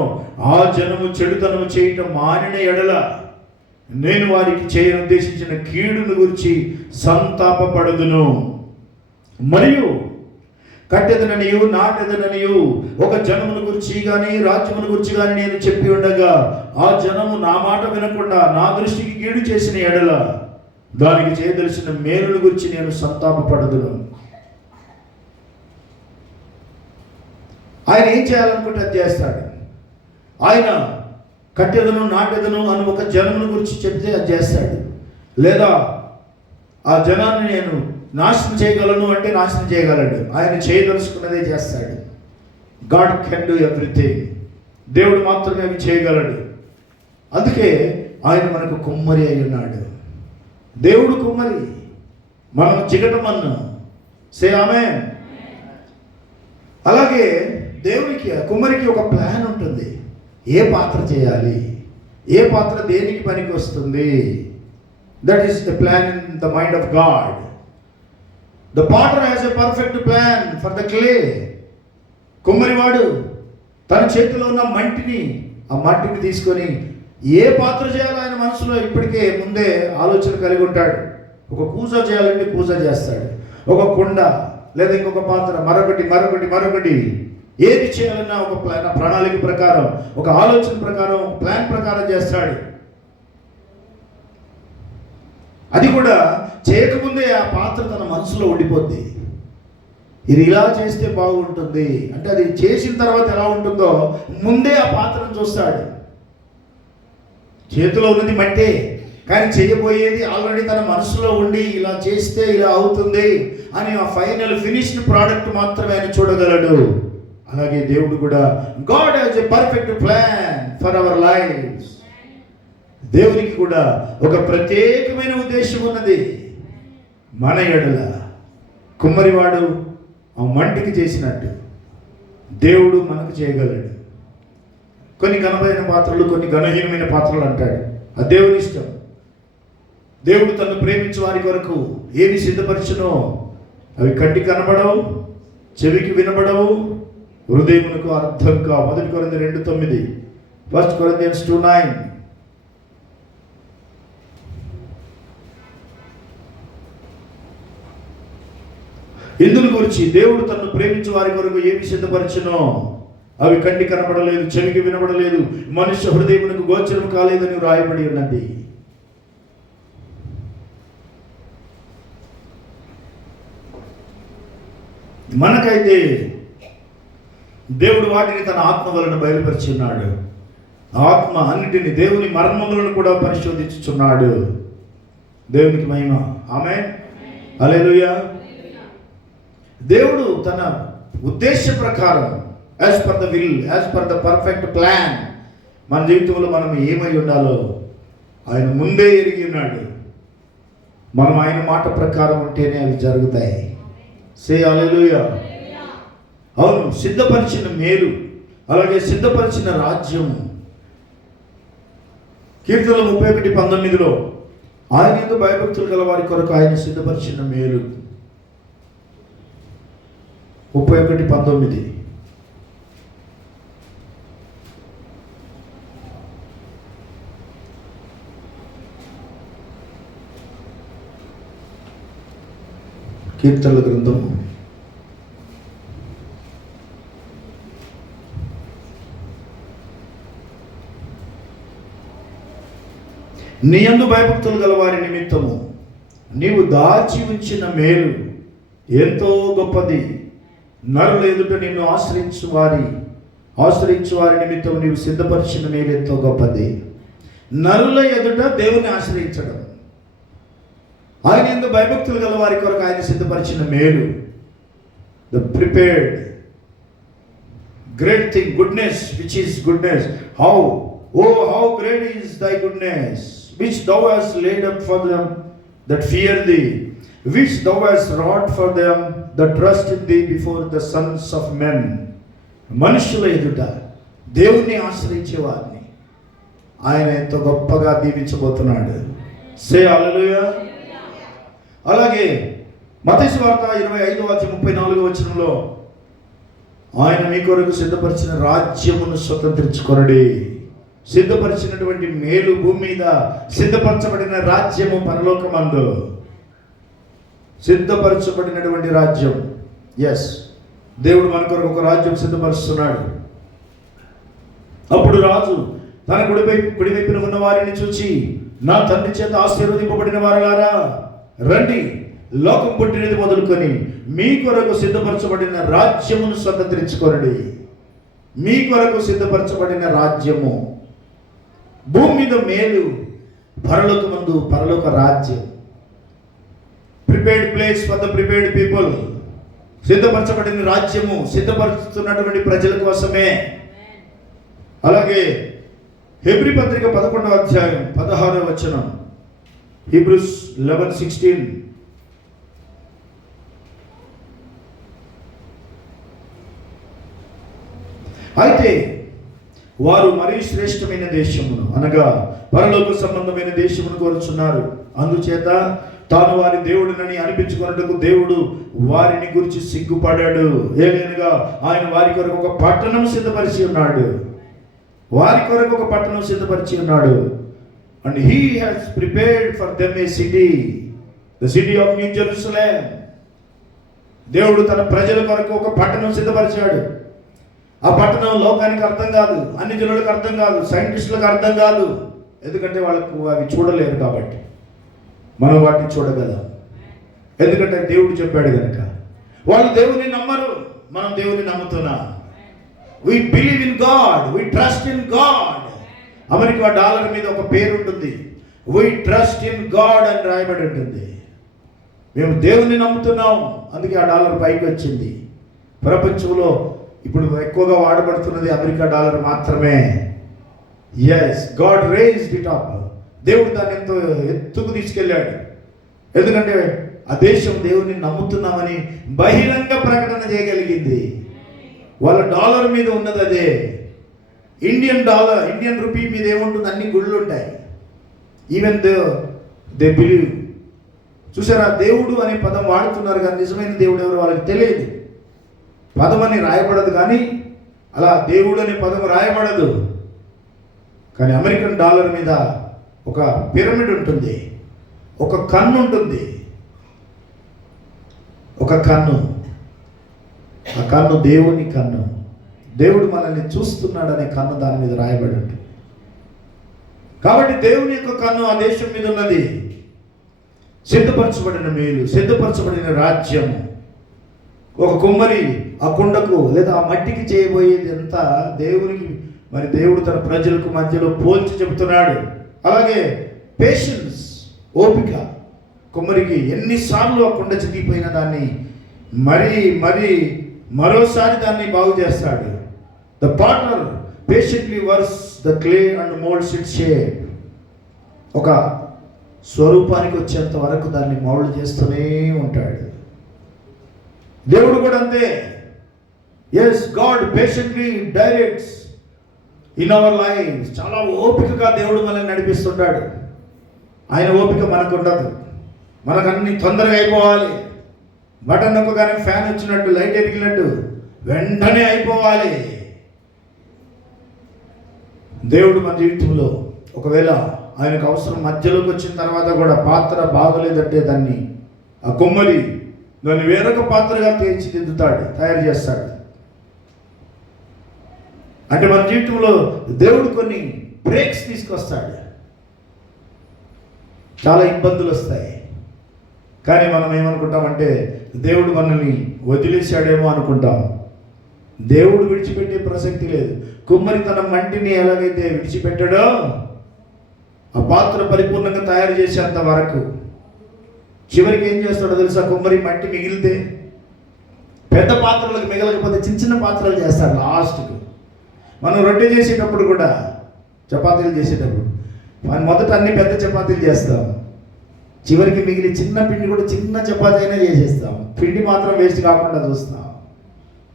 ఆ జనము చెడుతనము చేయటం మానిన ఎడల నేను వారికి చేయనుద్దేశించిన కీడును గురించి సంతాపపడుదును. మరియు కట్టెదననియు, నాటెదననియు ఒక జనముల గురించి కానీ రాజ్యముల గురించి కానీ నేను చెప్పి ఉండగా ఆ జనము నా మాట వినకుండా నా దృష్టికి కీడు చేసిన ఎడల దానికి చేయదలిసిన మేలుల గురించి నేను సంతాపపడదును. ఆయన ఏం చేయాలనుకుంటే అది చేస్తాడు. ఆయన కట్టెదను, నాటెదను అని ఒక జనముల గురించి చెప్తే అది చేస్తాడు. లేదా ఆ జనాన్ని నేను నాశనం చేయగలను అంటే నాశనం చేయగలడు. ఆయన చేయదలుచుకున్నదే చేస్తాడు. God can do everything. దేవుడు మాత్రమే అవి చేయగలడు. అందుకే ఆయన మనకు కుమ్మరి అయి ఉన్నాడు. దేవుడు కుమ్మరి, మనం జిగటమన్ను. సే ఆమేన్. అలాగే దేవునికి, కుమ్మరికి ఒక ప్లాన్ ఉంటుంది. ఏ పాత్ర చేయాలి, ఏ పాత్ర దేనికి పనికి వస్తుంది. That is the plan in the mind of God. The potter has a perfect plan for the clay. కుమ్మరివాడు తన చేతిలో ఉన్న ఆ మట్టిని తీసుకొని ఏ పాత్ర చేయాలో ఆయన మనసులో ఇప్పటికే ముందే ఆలోచన కలిగి ఉంటాడు. ఒక కూజ చేయాలంటే కూజ చేస్తాడు. ఒక కుండ లేదా ఇంకొక పాత్ర, మరొకటి ఏది చేయాలన్నా ఒక ప్రణాళిక ప్రకారం, ఒక ఆలోచన ప్రకారం, ఒక ప్లాన్ ప్రకారం చేస్తాడు. అది కూడా చేయకముందే ఆ పాత్ర తన మనసులో ఉండిపోద్ది. ఇది ఇలా చేస్తే బాగుంటుంది అంటే అది చేసిన తర్వాత ఎలా ఉంటుందో ముందే ఆ పాత్రను చూస్తాడు. చేతిలో ఉన్నది మట్టే, కానీ చేయబోయేది ఆల్రెడీ తన మనసులో ఉండి ఇలా చేస్తే ఇలా అవుతుంది అని ఆ ఫైనల్ ఫినిష్డ్ ప్రోడక్ట్ మాత్రమే ఆయన చూడగలడు. అలాగే దేవుడు కూడా God has a perfect plan for our lives. దేవునికి కూడా ఒక ప్రత్యేకమైన ఉద్దేశం ఉన్నది మన ఎడల. కుమ్మరివాడు ఆ మంటికి చేసినట్టు దేవుడు మనకు చేయగలడు. కొన్ని ఘనమైన పాత్రలు, కొన్ని ఘనహీనమైన పాత్రలు అంటాడు. అది దేవుని ఇష్టం. దేవుడు తను ప్రేమించే వారి కొరకు ఏమి సిద్ధపరచునో అవి కంటికి కనబడవు, చెవికి వినబడవు, హృదయమునకు అర్థం కావు. 1 కొరింథీయులు 2:9, 1 Corinthians 2:9. ఇందుని గురించి దేవుడు తను ప్రేమించే వారి కొరకు ఏమి సిద్ధపరచునో అవి కంటికి కనబడలేదు, చెవికి వినబడలేదు, మనుష్య హృదయమునకు గోచరం కాలేదని రాయబడి ఉన్నది. మనకైతే దేవుడు వాటిని తన ఆత్మ వలన బయలుపరిచి ఉన్నాడు. ఆత్మ అన్నిటిని, దేవుని మర్మములను కూడా పరిశోధించుచున్నాడు. దేవునికి మహిమ. ఆమేన్, హల్లెలూయా. దేవుడు తన ఉద్దేశ ప్రకారం as per the will, as per the perfect plan మన జీవితంలో మనం ఏమై ఉండాలో ఆయన ముందే ఎరిగి ఉన్నాడు. మనం ఆయన మాట ప్రకారం ఉంటేనే అవి జరుగుతాయి. సే హల్లెలూయా. అవును, సిద్ధపరిచిన మేలు, అలాగే సిద్ధపరిచిన రాజ్యము. కీర్తనలు 31:19 ఆయన యందు భయభక్తులు గల వారి కొరకు ఆయన సిద్ధపరిచిన మేలు. 31:19. కీర్తనల గ్రంథం 'నీ యందు భయభక్తులు గల వారి నిమిత్తము నీవు దాచి ఉంచిన మేలు ఎంతో గొప్పది. నరుల ఎదుట నిన్ను ఆశ్రయించు వారి నిమిత్తం నీవు సిద్ధపరిచిన మేలు ఎంతో గొప్పది. నరుల ఎదుట దేవుని ఆశ్రయించడం, ఆయన యందు భయభక్తులు గల వారి కొరకు ఆయన సిద్ధపరిచిన మేలు. The prepared great thing, goodness which is goodness. How great is thy goodness, which thou hast laid up for them that fear thee, which thou hast wrought for them that trust in thee before the sons of men. మనుషుల ఎదుట దేవుణ్ణి ఆశ్రయించే వారిని ఆయన ఎంతో గొప్పగా దీవించబోతున్నాడు. సే హల్లెలూయా. అలాగే మత్తయి సువార్త 25:34 ఆయన మీ కొరకు సిద్ధపరిచిన రాజ్యమును స్వతంత్రించుకొనుడి. సిద్ధపరిచినటువంటి మేలు భూమి మీద, సిద్ధపరచబడిన రాజ్యము పరలోకమందు. సిద్ధపరచబడినటువంటి రాజ్యం. ఎస్, దేవుడు మన కొరకు ఒక రాజ్యం సిద్ధపరుస్తున్నాడు. అప్పుడు రాజు తన కుడివైపున ఉన్న వారిని చూచి, నా తండ్రి చేత ఆశీర్వదింపబడిన వారలారా, రండి, లోకం పుట్టినది మొదలుకొని మీ కొరకు సిద్ధపరచబడిన రాజ్యమును స్వతంత్రించుకోనండి. మీ కొరకు సిద్ధపరచబడిన రాజ్యము, భూమి మీద మేలు, పరలోకమందు పరలోక రాజ్యం. Prepared place for the prepared people. సిద్ధపరచబడిన రాజ్యము సిద్ధపరుస్తున్నటువంటి ప్రజల కోసమే. అలాగే హెబ్రీ పత్రిక 11:16 హీబ్రూస్ 11:16. అయితే వారు మరీ శ్రేష్టమైన దేశమును, అనగా పరలోక సంబంధమైన దేశమును కోరుచున్నారు. అందుచేత తాను వారి దేవుడినని అనిపించుకున్నట్టుకు దేవుడు వారిని గురించి సిగ్గుపడాడు. ఏలైనగా ఆయన వారి కొరకు ఒక పట్టణం సిద్ధపరిచి ఉన్నాడు. And he has prepared for them a city, the city of New Jerusalem. దేవుడు తన ప్రజల కొరకు ఒక పట్టణం సిద్ధపరిచాడు. ఆ పట్టణం లోకానికి అర్థం కాదు, అన్ని జనులకు అర్థం కాదు, సైంటిస్టులకు అర్థం కాదు. ఎందుకంటే వాళ్ళకు అవి చూడలేరు కాబట్టి మనం వాటిని చూడగలం. ఎందుకంటే దేవుడు చెప్పాడు కనుక. వాళ్ళు దేవుని నమ్మరు, మనం దేవుని నమ్ముతున్నాం. We believe in God, we trust in God. America dollar మీద ఒక పేరు ఉంటుంది, వి ట్రస్ట్ ఇన్ గాడ్ అని రాయబడి ఉంటుంది. మేము దేవుని నమ్ముతున్నాం, అందుకే ఆ డాలర్ పైకి వచ్చింది. ప్రపంచంలో ఇప్పుడు ఎక్కువగా వాడబడుతున్నది అమెరికా డాలర్ మాత్రమే. Yes, God raised it up. దేవుడు దాన్ని ఎంతో ఎత్తుకు తీసుకెళ్ళాడు. ఎందుకంటే ఆ దేశం దేవుని నమ్ముతున్నామని బహిరంగ ప్రకటన చేయగలిగింది. వాళ్ళ డాలర్ మీద ఉన్నది అదే. ఇండియన్ డాలర్, ఇండియన్ రూపీ మీద ఏముంటుంది? అన్ని గుళ్ళు ఉంటాయి. Even they believe. చూసారా, దేవుడు అనే పదం వాడుతున్నారు కానీ నిజమైన దేవుడు ఎవరు వాళ్ళకి తెలియదు. పదం అని రాయబడదు, కానీ అలా దేవుడు అనే పదం రాయబడదు. కానీ అమెరికన్ డాలర్ మీద ఒక పిరమిడ్ ఉంటుంది, ఒక కన్ను ఉంటుంది. ఒక కన్ను, ఆ కన్ను దేవుని కన్ను. దేవుడు మనల్ని చూస్తున్నాడనే కన్ను దాని మీద రాయబడి ఉంటుంది. కాబట్టి దేవుని యొక్క కన్ను ఆ దేశం మీద ఉన్నది. సిద్ధపరచబడిన మేలు, సిద్ధపరచబడిన రాజ్యము. ఒక కుమ్మరి ఆ కుండకు లేదా ఆ మట్టికి చేయబోయేది ఎంత దేవునికి, మరి దేవుడు తన ప్రజలకు మధ్యలో పోల్చి చెబుతున్నాడు. అలాగే పేషెన్స్, ఓపిక. కుమ్మరికి ఎన్నిసార్లు ఆ కుండ చితికిపోయిన దాన్ని మరోసారి దాన్ని బాగు చేస్తాడు. The Potter patiently works the clay and moulds it shape. ఒక స్వరూపానికి వచ్చేంత వరకు దాన్ని మౌల్డ్ చేస్తూనే ఉంటాడు. దేవుడు కూడా అంతే. Yes, God patiently directs in our life. చాలా ఓపికగా దేవుడు మనల్ని నడిపిస్తుంటాడు. ఆయన ఓపిక మనకు ఉండదు. మనకు అన్ని తొందరగా అయిపోవాలి. బటన్ నొక్కగానే ఫ్యాన్ వచ్చినట్టు, లైట్ ఎరిగినట్టు వెంటనే అయిపోవాలి. దేవుడు మన జీవితంలో ఒకవేళ ఆయనకు అవసరం మధ్యలోకి వచ్చిన తర్వాత కూడా పాత్ర బాగలేదంటే దాన్ని ఆ కుమ్మరి దాన్ని వేరొక పాత్రగా తీర్చిదిద్దుతాడు, తయారు చేస్తాడు. అంటే మన జీవితంలో దేవుడు కొన్ని బ్రేక్స్ తీసుకొస్తాడు. చాలా ఇబ్బందులు వస్తాయి, కానీ మనం ఏమనుకుంటామంటే దేవుడు మనల్ని వదిలేశాడేమో అనుకుంటాం. దేవుడు విడిచిపెట్టే ప్రసక్తి లేదు. కుమ్మరి తన మంటిని ఎలాగైతే విడిచిపెట్టాడో ఆ పాత్ర పరిపూర్ణంగా తయారు చేసేంత వరకు, చివరికి ఏం చేస్తాడో తెలుసా? కుమ్మరి మట్టి మిగిలితే పెద్ద పాత్రలకు మిగలకపోతే చిన్న చిన్న పాత్రలు చేస్తాడు లాస్ట్కు. మనం రొట్టె చేసేటప్పుడు కూడా, చపాతీలు చేసేటప్పుడు మనం మొదట అన్ని పెద్ద చపాతీలు చేస్తాం, చివరికి మిగిలి చిన్న పిండి కూడా చిన్న చపాతీ అయినా చేసేస్తాం. పిండి మాత్రం వేస్ట్ కాకుండా చూస్తాం.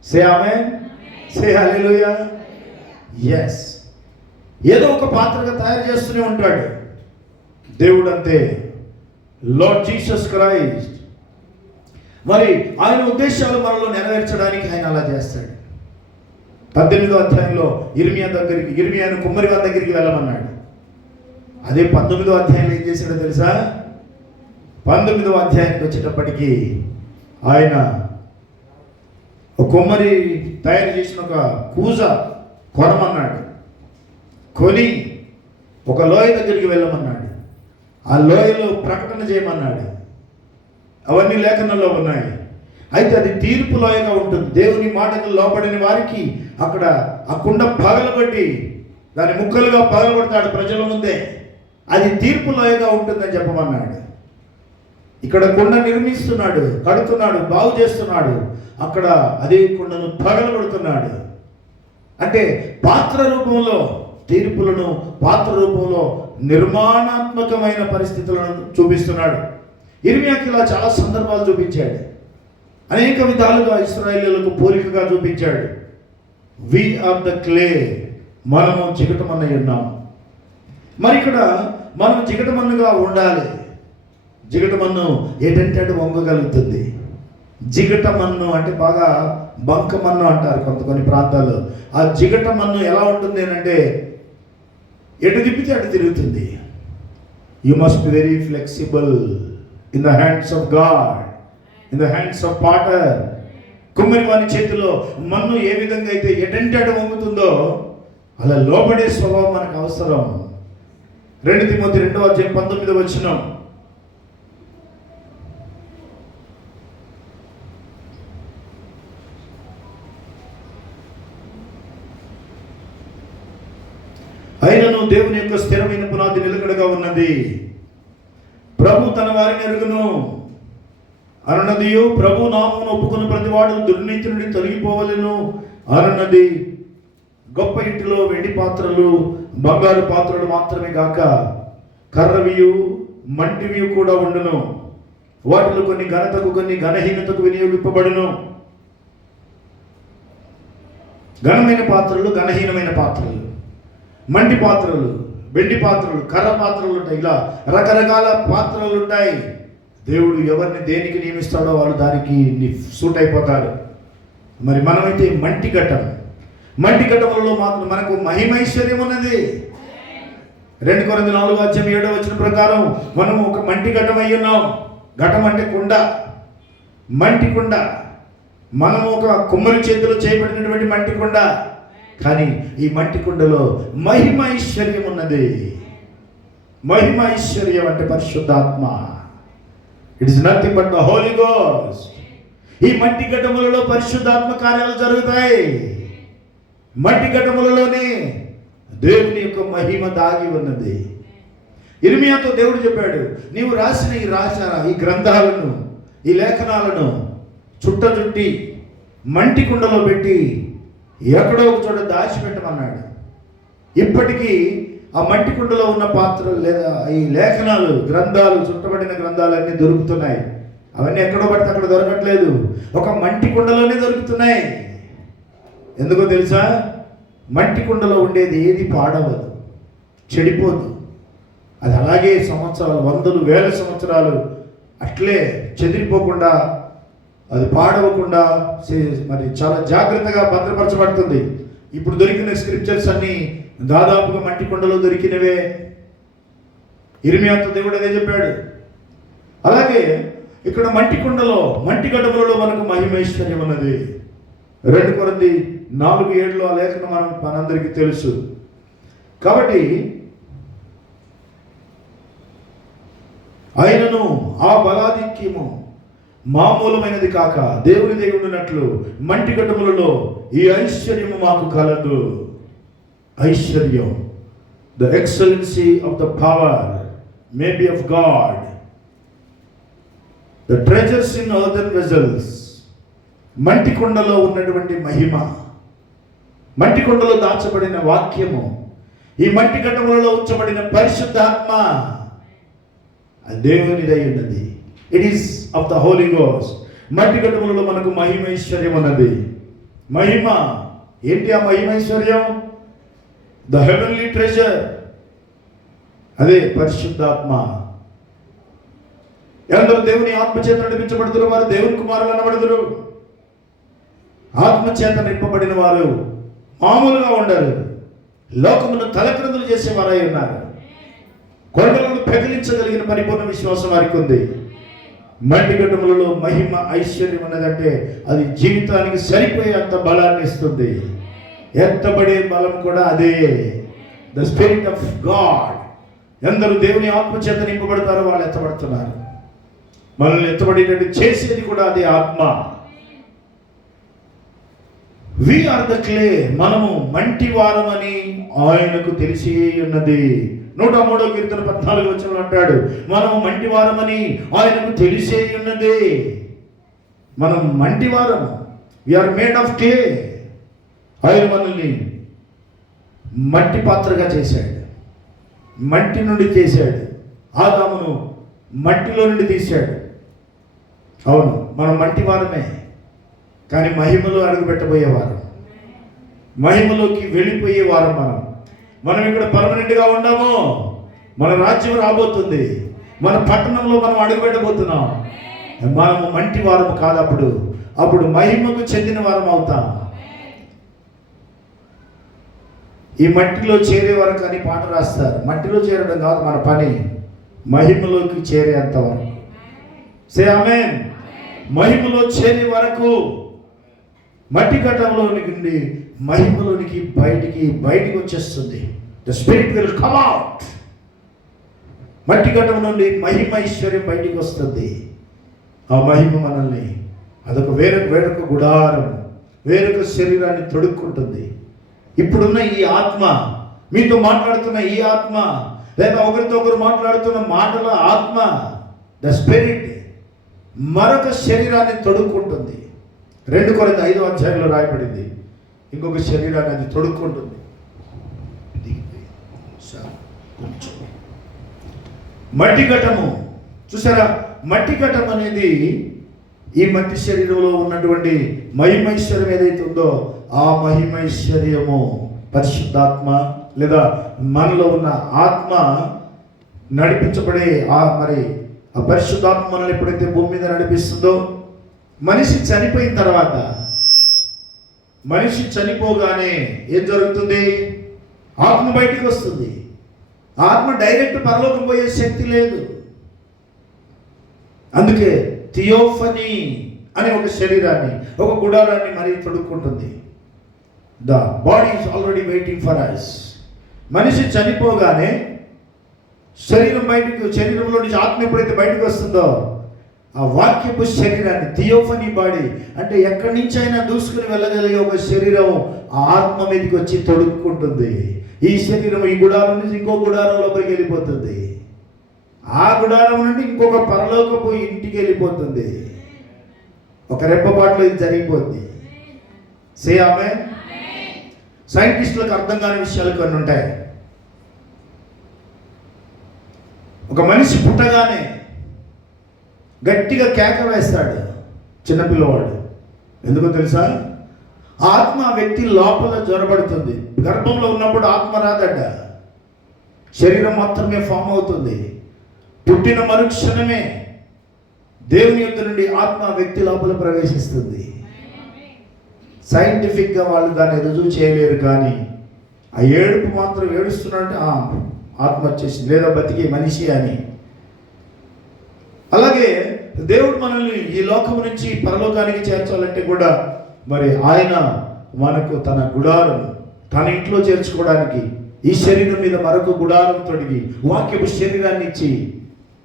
సే ఆమేన్, సే హల్లెలూయా. ఎస్, ఏదో ఒక పాత్రగా తయారు చేస్తూనే ఉంటాడు. దేవుడు అంతే. లార్డ్ జీసస్ క్రైస్ట్ మరి ఆయన ఉద్దేశాలు మనలో నెరవేర్చడానికి ఆయన అలా చేస్తాడు. 18వ అధ్యాయంలో ఇర్మియాను కుమ్మరి వారి దగ్గరికి వెళ్ళమన్నాడు. అదే 19వ అధ్యాయంలో ఏం చేశాడో తెలుసా? 19వ అధ్యాయానికి వచ్చేటప్పటికి ఆయన ఒక కుమ్మరి తయారు చేసిన ఒక కూజ కొనమన్నాడు. కొని ఒక లోయ దగ్గరికి వెళ్ళమన్నాడు. ఆ లోయలో ప్రకటన చేయమన్నాడు. అవన్నీ లేఖనంలో ఉన్నాయి. అయితే అది తీర్పు లోయగా ఉంటుంది. దేవుని మాటకు లోబడిన వారికి అక్కడ ఆ కుండ పగలగొట్టి దాని ముక్కలుగా పగలగొడతాడు ప్రజల ముందే. అది తీర్పు లోయగా ఉంటుందని చెప్పమన్నాడు. ఇక్కడ కుండ నిర్మిస్తున్నాడు, కడుతున్నాడు, బాగు చేస్తున్నాడు. అక్కడ అదే కుండను పగలగొడుతున్నాడు. అంటే పాత్ర రూపంలో తీర్పులను, పాత్ర రూపంలో నిర్మాణాత్మకమైన పరిస్థితులను చూపిస్తున్నాడు. ఇర్మియాకి ఇలా చాలా సందర్భాలు చూపించాడు. అనేక విధాలుగా ఇశ్రాయేలీయులకు పోలికగా చూపించాడు. వి ఆర్ ద క్లే, మనము జిగటమన్నై ఉన్నాం. మరి ఇక్కడ మనం జిగటమన్నుగా ఉండాలి. జిగటమన్ను ఏంటంటే అది వంగగలుగుతుంది. జిగటమన్ను అంటే బాగా బంకమన్ను అంటారు కొన్ని ప్రాంతాల్లో. ఆ జిగటమన్ను ఎలా ఉంటుంది అంటే ఎటు తిప్పితే అటు తిరుగుతుంది. You must be very flexible in the hands of God, in the hands of Potter. కుమ్మరి వారి చేతిలో మన్ను ఏ విధంగా అయితే ఎటంటే అటు వంగుతుందో అలా లోబడే స్వభావం మనకు అవసరం. 2 తిమోతి 2వ అధ్యాయం 19వ వచనం. అయినను దేవుని యొక్క స్థిరమైన పునాది నిలకడగా ఉన్నది. ప్రభు తన వారిని ఎరుగును అనున్నదియు, ప్రభు నామమును ఒప్పుకుని ప్రతివాడు దుర్నీతి నుండి తొలగిపోవలెను అనున్నది. గొప్ప ఇంటిలో వెండి పాత్రలు బంగారు పాత్రలు మాత్రమే గాక కర్రవియు మంటివియు కూడా ఉండును. వాటిలో కొన్ని ఘనతకు కొన్ని ఘనహీనతకు వినియోగింపబడును. ఘనమైన పాత్రలు, ఘనహీనమైన పాత్రలు, మంటి పాత్రలు, వెండి పాత్రలు, కర్ర పాత్రలు ఉంటాయి. ఇలా రకరకాల పాత్రలు ఉంటాయి. దేవుడు ఎవరిని దేనికి నియమిస్తాడో వాళ్ళు దానికి సూట్ అయిపోతారు. మరి మనమైతే మంటి ఘట్టం. మంటి ఘట్టములలో మాత్రం మనకు మహిమైశ్వర్యం ఉన్నది. 2 కొరింథీయుల 4:7 ప్రకారం మనము ఒక మంటి ఘట్టం అయి ఉన్నాం. ఘటం అంటే కుండ, మంటి కుండ. మనము ఒక కుమ్మరి చేతిలో చేయబడినటువంటి మంటి కుండ. కానీ ఈ మంటి కుండలో మహిమైశ్వర్యం ఉన్నది. మహిమైశ్వర్యం అంటే పరిశుద్ధాత్మ. It is nothing but the Holy Ghost. ఈ మట్టి ఘటములలో పరిశుద్ధాత్మ కార్యాలు జరుగుతాయి. మట్టి ఘటములలోనే దేవుని యొక్క మహిమ దాగి ఉన్నది. ఇర్మియాతో దేవుడు చెప్పాడు, నీవు రాసిన ఈ గ్రంథాలను, ఈ లేఖనాలను చుట్టి మంటి కుండలో పెట్టి ఎక్కడో ఒక చోట దాచిపెట్టమన్నాడు. ఇప్పటికీ ఆ మట్టి కుండలో ఉన్న పాత్రలు లేదా ఈ లేఖనాలు, గ్రంథాలు, చుట్టబడిన గ్రంథాలన్నీ దొరుకుతున్నాయి. అవన్నీ ఎక్కడో పడితే అక్కడ దొరకట్లేదు, ఒక మంటి కుండలోనే దొరుకుతున్నాయి. ఎందుకో తెలుసా? మట్టి కుండలో ఉండేది ఏది పాడవదు, చెడిపోదు. అది అలాగే సంవత్సరాలు, వందలు, వేల సంవత్సరాలు అట్లే చెదిరిపోకుండా, అది పాడవకుండా మరి చాలా జాగ్రత్తగా భద్రపరచబడుతుంది. ఇప్పుడు దొరికిన స్క్రిప్చర్స్ అన్నీ దాదాపుగా మట్టి కుండలో దొరికినవే. ఇర్మియాతో దేవుడు అదే చెప్పాడు. అలాగే ఇక్కడ మట్టి కుండలో, మట్టి గడపలలో మనకు మహిమైశ్వర్యం ఉన్నది. 2 కొరింథీయులు 4:7 ఆ లేఖనం మనందరికీ తెలుసు. కాబట్టి ఆయనను ఆ బలాధిక్యము మామూలమైనది కాక దేవుని దేవుడున్నట్లు మంటి గడ్డములలో ఈ ఐశ్వర్యము మాకు కలదు. ఐశ్వర్యం, the excellency of the power may be of God, the treasures in earthen vessels. మంటి కొండలో ఉన్నటువంటి మహిమ, మంటి కొండలో దాచబడిన వాక్యము, ఈ మట్టి ఘట్టములలో ఉంచబడిన పరిశుద్ధాత్మ దేవునిదై ఉన్నది. It is of the Holy Ghost. మట్టి ఘట్టములలో మనకు మహిమైశ్వర్యం ఉన్నది. మహిమ ఏంటి? ఆ మహిమైశ్వర్యం ద హెవెన్లీ ట్రెజర్, అదే పరిశుద్ధాత్మ. ఎందరూ దేవుని ఆత్మచేత నడిపించబడుతున్న వారు దేవుని కుమారులు అనబడుదురు. ఆత్మచేత నింపబడిన వారు మామూలుగా ఉండరు, లోకమును తలక్రిందులు చేసేవారై ఉన్నారు. కొండలను పెకిలించగలిగిన పరిపూర్ణ విశ్వాసం వారికి ఉంది. మట్టి ఘట్టములలో మహిమ ఐశ్వర్యం ఉన్నదంటే అది జీవితానికి సరిపోయేంత బలాన్ని ఇస్తుంది. ఎత్తబడే బలం కూడా అదే, ద స్పిరిట్ ఆఫ్ గాడ్. ఎందరూ దేవుని ఆత్మచేత నింపబడతారో వాళ్ళు ఎత్తబడుతున్నారు. మనల్ని ఎత్తబడేటట్టు చేసేది కూడా అదే ఆత్మ. వి ఆర్ ద క్లే, మనము మంటి వారమని ఆయనకు తెలిసి ఉన్నది. 103వ కీర్తన 14వ వచనంలో అంటాడు, మనము మంటి వారమని ఆయనకు తెలిసే ఉన్నది. మనం మంటి వారం, we are made of clay. ఆయన మనల్ని మట్టి పాత్రగా చేశాడు, మట్టి నుండి చేశాడు. ఆదామును మట్టిలో నుండి తీశాడు. అవును, మనం మంటి వారమే, కానీ మహిమలో అడుగు పెట్టబోయేవారు, మహిమలోకి వెళ్ళిపోయేవారు. మనం ఇక్కడ పర్మనెంట్గా ఉండము. మన రాజ్యం రాబోతుంది, మన పట్టణంలో మనం అడుగు పెట్టబోతున్నాం. మనము మంటి వారము కాదు, అప్పుడు మహిమకు చెందిన వారం అవుతాం. ఈ మట్టిలో చేరే వరకు అని పాట రాస్తారు. మట్టిలో చేరడం కాదు మన పని, మహిమలోకి చేరేంత వరకు. సే ఆమేన్. మహిమలో చేరే వరకు మట్టి ఘట్టంలో నుండి మహిమలోనికి బయటికి వచ్చేస్తుంది. The spirit will come out. మట్టి ఘట్టం నుండి మహిమ ఐశ్వర్యం బయటికి వస్తుంది. ఆ మహిమ మనల్ని అదొక వేరొక గుడారం, వేరొక శరీరాన్ని తొడుక్కుంటుంది. ఇప్పుడున్న ఈ ఆత్మ మీతో మాట్లాడుతున్న ఈ ఆత్మ, లేదా ఒకరితో ఒకరు మాట్లాడుతున్న మాటల ఆత్మ, ద స్పిరిట్ మరొక శరీరాన్ని తొడుక్కుంటుంది. 2 కొరింథీ 5వ అధ్యాయంలో రాయబడింది. ఇంకొక శరీరాన్ని అది తొడుక్కుంటుంది. మట్టి ఘటము చూసారా? మట్టి ఘటం అనేది ఈ మట్టి శరీరంలో ఉన్నటువంటి మహిమైశ్వర్యం ఏదైతే ఉందో ఆ మహిమైశ్వర్యము పరిశుద్ధాత్మ లేదా మనలో ఉన్న ఆత్మ నడిపించబడే మరి ఆ పరిశుద్ధాత్మ మనల్ని ఎప్పుడైతే భూమి మీద నడిపిస్తుందో, మనిషి చనిపోయిన తర్వాత, మనిషి చనిపోగానే ఏం జరుగుతుంది? ఆత్మ బయటికి వస్తుంది. ఆత్మ డైరెక్ట్ పరలోకం పోయే శక్తి లేదు. అందుకే థియోఫనీ అనే ఒక శరీరాన్ని, ఒక గుడారాన్ని మరీ తొడుక్కుంటుంది. The body is already waiting for us. మనిషి చనిపోగానే శరీరంలో నుంచి ఆత్మ ఎప్పుడైతే బయటకు వస్తుందో ఆ వాక్యపు శరీరాన్ని, థియోఫనీ బాడీ అంటే ఎక్కడి నుంచి అయినా దూసుకుని వెళ్ళగలిగే ఒక శరీరం ఆ ఆత్మ మీదకి వచ్చి తొడుక్కుంటుంది. ఈ శరీరం ఈ గుడారం నుంచి ఇంకో గుడారం లోపలికి వెళ్ళిపోతుంది. ఆ గుడారం నుండి ఇంకొక పరలోకపు ఇంటికి వెళ్ళిపోతుంది. ఒక రెప్పపాట్లో ఇది జరిగిపోద్ది. సే ఆమేన్. సైంటిస్టులకు అర్థం కాని విషయాలు కొన్ని ఉంటాయి. ఒక మనిషి పుట్టగానే గట్టిగా కేక వేస్తాడు చిన్నపిల్లవాడు. ఎందుకో తెలుసా? ఆత్మ వ్యక్తి లోపల జ్వరబడుతుంది. గర్భంలో ఉన్నప్పుడు ఆత్మ రాదట, శరీరం మాత్రమే ఫామ్ అవుతుంది. పుట్టిన మరుక్షణమే దేవుని యొద్ద నుండి ఆత్మ వ్యక్తి లోపల ప్రవేశిస్తుంది. సైంటిఫిక్గా వాళ్ళు దాన్ని రుజువు చేయలేరు, కానీ ఆ ఏడుపు మాత్రం ఏడుస్తున్నాడంటే ఆత్మ వచ్చేసింది, లేదా బతికే మనిషి అని. అలాగే దేవుడు మనల్ని ఈ లోకం నుంచి పరలోకానికి చేర్చాలంటే కూడా మరి ఆయన మనకు తన గుడారం, తన ఇంట్లో చేర్చుకోవడానికి ఈ శరీరం మీద మరొక గుడారం తొడిగి వాక్యపు శరీరాన్ని ఇచ్చి,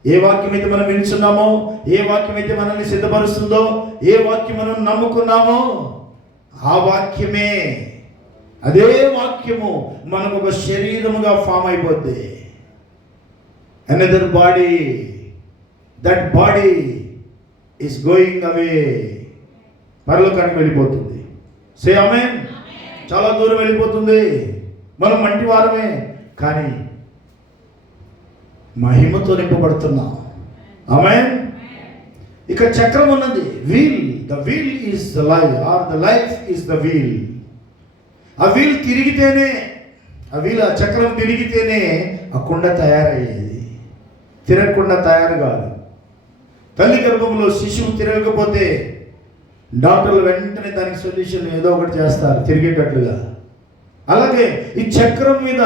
ఏ వాక్యం అయితే మనం వింటున్నామో, ఏ వాక్యం అయితే మనల్ని సిద్ధపరుస్తుందో, ఏ వాక్యం మనం నమ్ముకున్నామో ఆ వాక్యమే, అదే వాక్యము మనకు ఒక శరీరముగా ఫామ్ అయిపోద్ది. Another body, that body is going away, పరలోకానికి వెళ్ళిపోతుంది. సే ఆమేన్. చాలా దూరం వెళ్ళిపోతుంది. మనం మంటి వారమే, కానీ మహిమతో నింపబడుతున్నాం. ఆమేన్. ఇక చక్రం ఉన్నది, wheel. The wheel is the life, or the life is the wheel. ఆ వీల్ తిరిగితేనే, ఆ చక్రం తిరిగితేనే ఆ కుండ తయారయ్యేది. తిరగకుండా తయారు కాదు. తల్లి గర్భంలో శిశువు తిరగకపోతే డాక్టర్లు వెంటనే దానికి సొల్యూషన్ ఏదో ఒకటి చేస్తారు తిరిగేటట్లుగా. అలాగే ఈ చక్రం మీద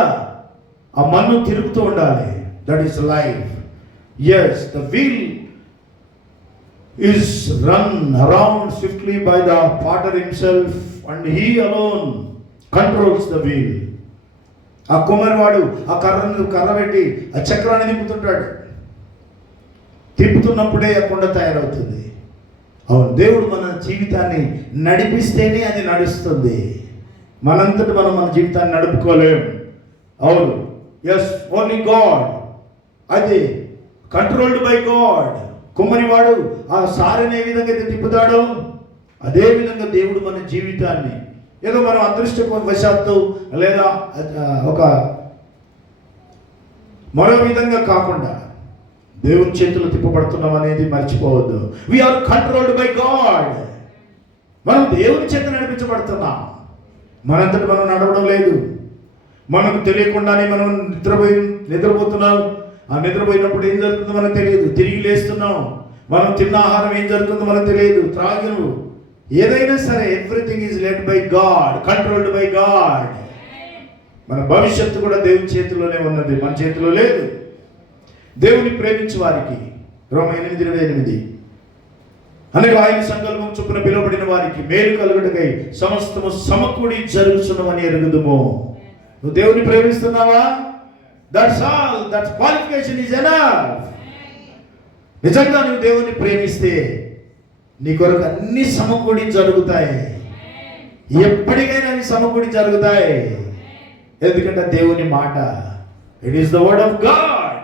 ఆ మన్ను తిరుగుతూ ఉండాలి. That is life. Yes, the wheel is run around swiftly by the potter himself and he alone controls the wheel. ఆ కుమ్మరివాడు ఆ కర్ర పెట్టి ఆ చక్రాన్ని తిప్పుతుంటాడు. తిప్పుతున్నప్పుడే ఆ కుండ తయారవుతుంది. అవును, దేవుడు మన జీవితాన్ని నడిపిస్తేనే అది నడుస్తుంది. మనంతటి మనం మన జీవితాన్ని నడుపుకోలేం. అవును, ఎస్, ఓన్లీ గాడ్. అది కంట్రోల్డ్ బై గాడ్. కుమ్మరివాడు ఆ సారిని ఏ విధంగా అయితే తిప్పుతాడో అదే విధంగా దేవుడు మన జీవితాన్ని ఏదో మనం అదృష్టవశాత్తు లేదా ఒక మరో విధంగా కాకుండా దేవుని చేతులు తిప్పబడుతున్నాం అనేది మర్చిపోవద్దు. We are controlled by God. మనం దేవుని చేత నడిపించబడుతున్నాం. మనంతటి మనం నడవడం లేదు. మనకు తెలియకుండానే మనం నిద్రపోతున్నాం. ఆ నిద్రపోయినప్పుడు ఏం జరుగుతుందో మనకు తెలియదు. తిరిగి లేస్తున్నాం. మనం తిన్న ఆహారం ఏం జరుగుతుందో మనకు తెలియదు. త్రాగిను ఏదైనా సరే, everything is led by God, controlled by God. మన భవిష్యత్తు కూడా దేవుని చేతిలోనే ఉన్నది, మన చేతిలో లేదు. దేవుని ప్రేమించే వారికి రోమా 8:28 అనగా ఆయన సంకల్పం చొప్పున పిలువబడిన వారికి మేలు కలుగుటకై సమస్తము సమకూడి జరుగుచున్నవని ఎరుగుదుము. నువ్వు దేవుని ప్రేమిస్తున్నావా? That's all. That qualification is enough. నిజంగా నువ్వు దేవుని ప్రేమిస్తే నీ కొరకు అన్ని సమకూడి జరుగుతాయి. ఎప్పటికైనా అన్ని సమకూడి జరుగుతాయి. ఎందుకంటే దేవుని మాట, it is the word of God.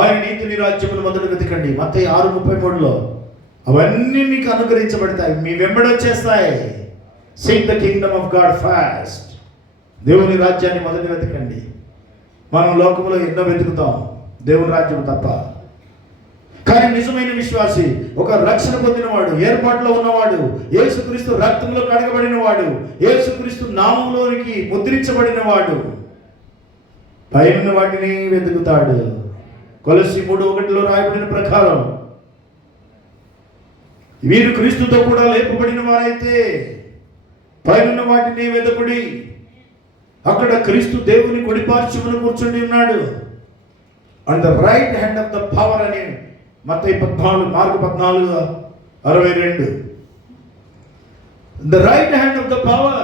ఆయన నీతిని రాజ్యమును మొదలు వెతకండి, మత్తయి 6:33లో అవన్నీ మీకు అనుగ్రహించబడతాయి, మీ వెంబడొచ్చేస్తాయి. Seek the kingdom of God first. దేవుని రాజ్యాన్ని మొదలు వెతకండి. మనం లోకంలో ఎన్నో వెతుకుతాం, దేవుని రాజ్యం తప్ప. కానీ నిజమైన విశ్వాసి, ఒక రక్షణ పొందినవాడు, ఏర్పాటులో ఉన్నవాడు, యేసుక్రీస్తు రక్తంలో కడగబడిన వాడు, యేసుక్రీస్తు నామంలోనికి ముద్రించబడిన వాడు పైన వాటిని వెతుకుతాడు. కొలస్సీ 3:1లో రాయబడిన ప్రకారం వీరు క్రీస్తుతో కూడా లేపబడిన వారైతే పైన వాటిని వెతుకుడి. అక్కడ క్రీస్తు దేవుని కుడిపార్శ్వమున కూర్చుని ఉన్నాడు. On the right hand of the power అని మత్తయి 14, మార్కు 14:62. The right hand of the power,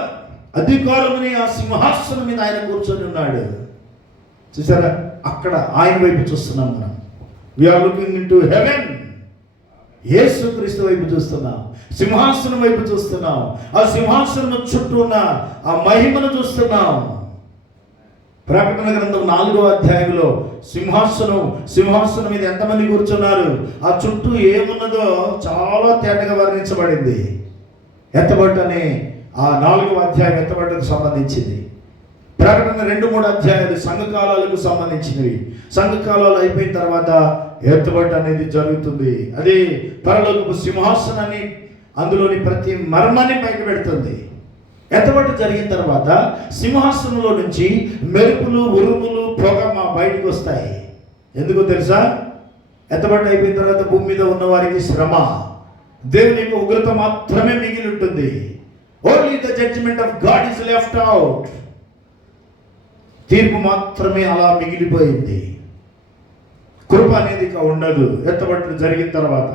అధికారముని ఆ సింహాసనం మీద ఆయన కూర్చొని ఉన్నాడు. చూసారా, అక్కడ ఆయన వైపు చూస్తున్నాం మనం. We are looking into heaven. యేసుక్రీస్తు వైపు చూస్తున్నాం, సింహాసనం వైపు చూస్తున్నాం, ఆ సింహాసనం చుట్టూ ఉన్న ఆ మహిమను చూస్తున్నాం. ప్రకటన గ్రంథం 4వ అధ్యాయంలో సింహాసనం మీద ఎంతమంది కూర్చున్నారు, ఆ చుట్టూ ఏమున్నదో చాలా తేటగా వర్ణించబడింది. ఎత్తబట్టు అనే ఆ 4వ అధ్యాయం ఎత్తబట్టుకు సంబంధించింది. ప్రకటన 2-3 అధ్యాయాలు సంఘకాలాలకు సంబంధించినవి. సంఘకాలాలు అయిపోయిన తర్వాత ఎత్తబట్టు అనేది జరుగుతుంది. అదే పరలోకపు సింహాసనాన్ని, అందులోని ప్రతి మర్మాన్ని బయట పెడుతుంది. ఎత్తబట్టు జరిగిన తర్వాత సింహాసనంలో నుంచి మెరుపులు, ఉరుములు, పొగ బయటకు వస్తాయి. ఎందుకో తెలుసా? ఎత్తబట్టు అయిపోయిన తర్వాత భూమి మీద ఉన్న వారికి శ్రమ, దేవుని యొక్క ఉగ్రత మాత్రమే మిగిలి ఉంటుంది. Only the judgment of God is left out. తీర్పు మాత్రమే అలా మిగిలిపోయింది. కృప అనేది ఇక ఉండదు ఎత్తబట్టు జరిగిన తర్వాత.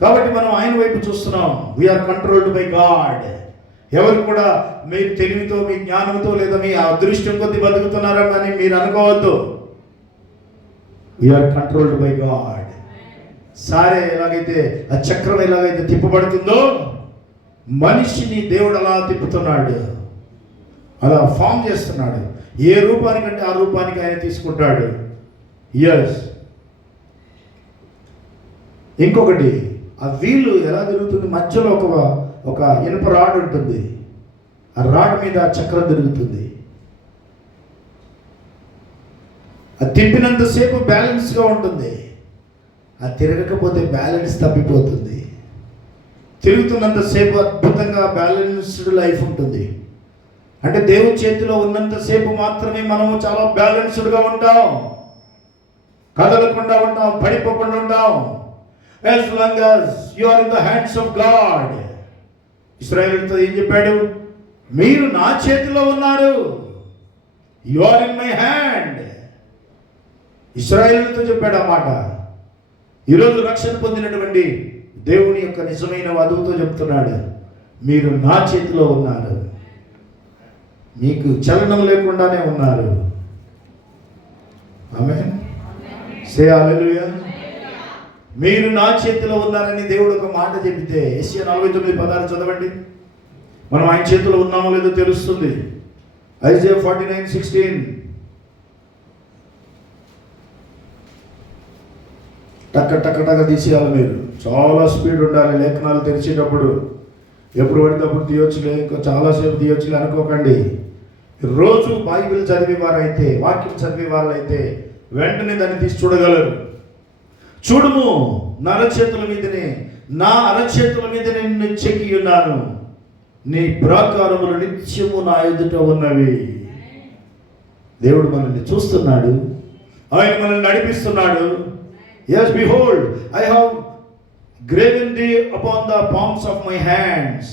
కాబట్టి మనం ఆయన వైపు చూస్తున్నాం. We are controlled by God. ఎవరు కూడా మీరు తెలివితో, మీ జ్ఞానంతో, లేదా మీ అదృష్టం కొద్ది బతుకుతున్నారని మీరు అనుకోవద్దు. We are controlled by God. సారే ఎలాగైతే ఆ చక్రం ఎలాగైతే తిప్పబడుతుందో, మనిషిని దేవుడు అలా తిప్పుతున్నాడు, అలా ఫామ్ చేస్తున్నాడు. ఏ రూపానికంటే ఆ రూపానికి ఆయన తీసుకుంటాడు. ఎస్. ఇంకొకటి, ఆ వీలు ఎలా తిరుగుతుంది, మధ్యలో ఒక ఇనుప రాడ్ ఉంటుంది. ఆ రాడ్ మీద చక్రం తిరుగుతుంది. అది తిప్పినంతసేపు బ్యాలెన్స్గా ఉంటుంది. అది తిరగకపోతే బ్యాలెన్స్ తప్పిపోతుంది. తిరుగుతున్నంతసేపు అద్భుతంగా బ్యాలెన్స్డ్ లైఫ్ ఉంటుంది. అంటే దేవుని చేతిలో ఉన్నంతసేపు మాత్రమే మనము చాలా బ్యాలెన్స్డ్గా ఉంటాం, కదలకుండా ఉంటాం, పడిపోకుండా ఉంటాం. As long as you are in the hands of God. ఇశ్రాయేలుతో ఏం చెప్పాడు? మీరు నా చేతిలో ఉన్నారు. You are in my hand. ఇశ్రాయేలుతో చెప్పాడు ఆ మాట. ఈరోజు రక్షణ పొందినటువంటి దేవుని యొక్క నిజమైన వధువుతో చెప్తున్నాడు, మీరు నా చేతిలో ఉన్నారు, మీకు చలనం లేకుండానే ఉన్నారు. ఆమేన్. సే హల్లెలూయా. మీరు నా చేతిలో ఉన్నారని దేవుడు ఒక మాట చెబితే, యెషయా 49:16 చదవండి. మనం ఆయన చేతిలో ఉన్నామో లేదో తెలుస్తుంది. ఐజాయా 49:16. టక్క తీసేయాలి. మీరు చాలా స్పీడ్ ఉండాలి. లేఖనాలు తెరిచేటప్పుడు ఎప్పుడు పడితే అప్పుడు తీయొచ్చులే, ఇంకా చాలాసేపు తీయొచ్చులే అనుకోకండి. రోజు బైబిల్ చదివేవారైతే, వాక్యం చదివేవారైతే వెంటనే దాన్ని తీసి చూడగలరు. చూడుము, నా అరచేతుల మీద నిన్ను చెక్కి ఉన్నాను, నీ ప్రాకారములు నిత్యము నా ఎదుట ఉన్నవి. దేవుడు మనల్ని చూస్తున్నాడు, ఆయన మనల్ని నడిపిస్తున్నాడు. Yes, behold, I have graven thee upon the palms of my hands.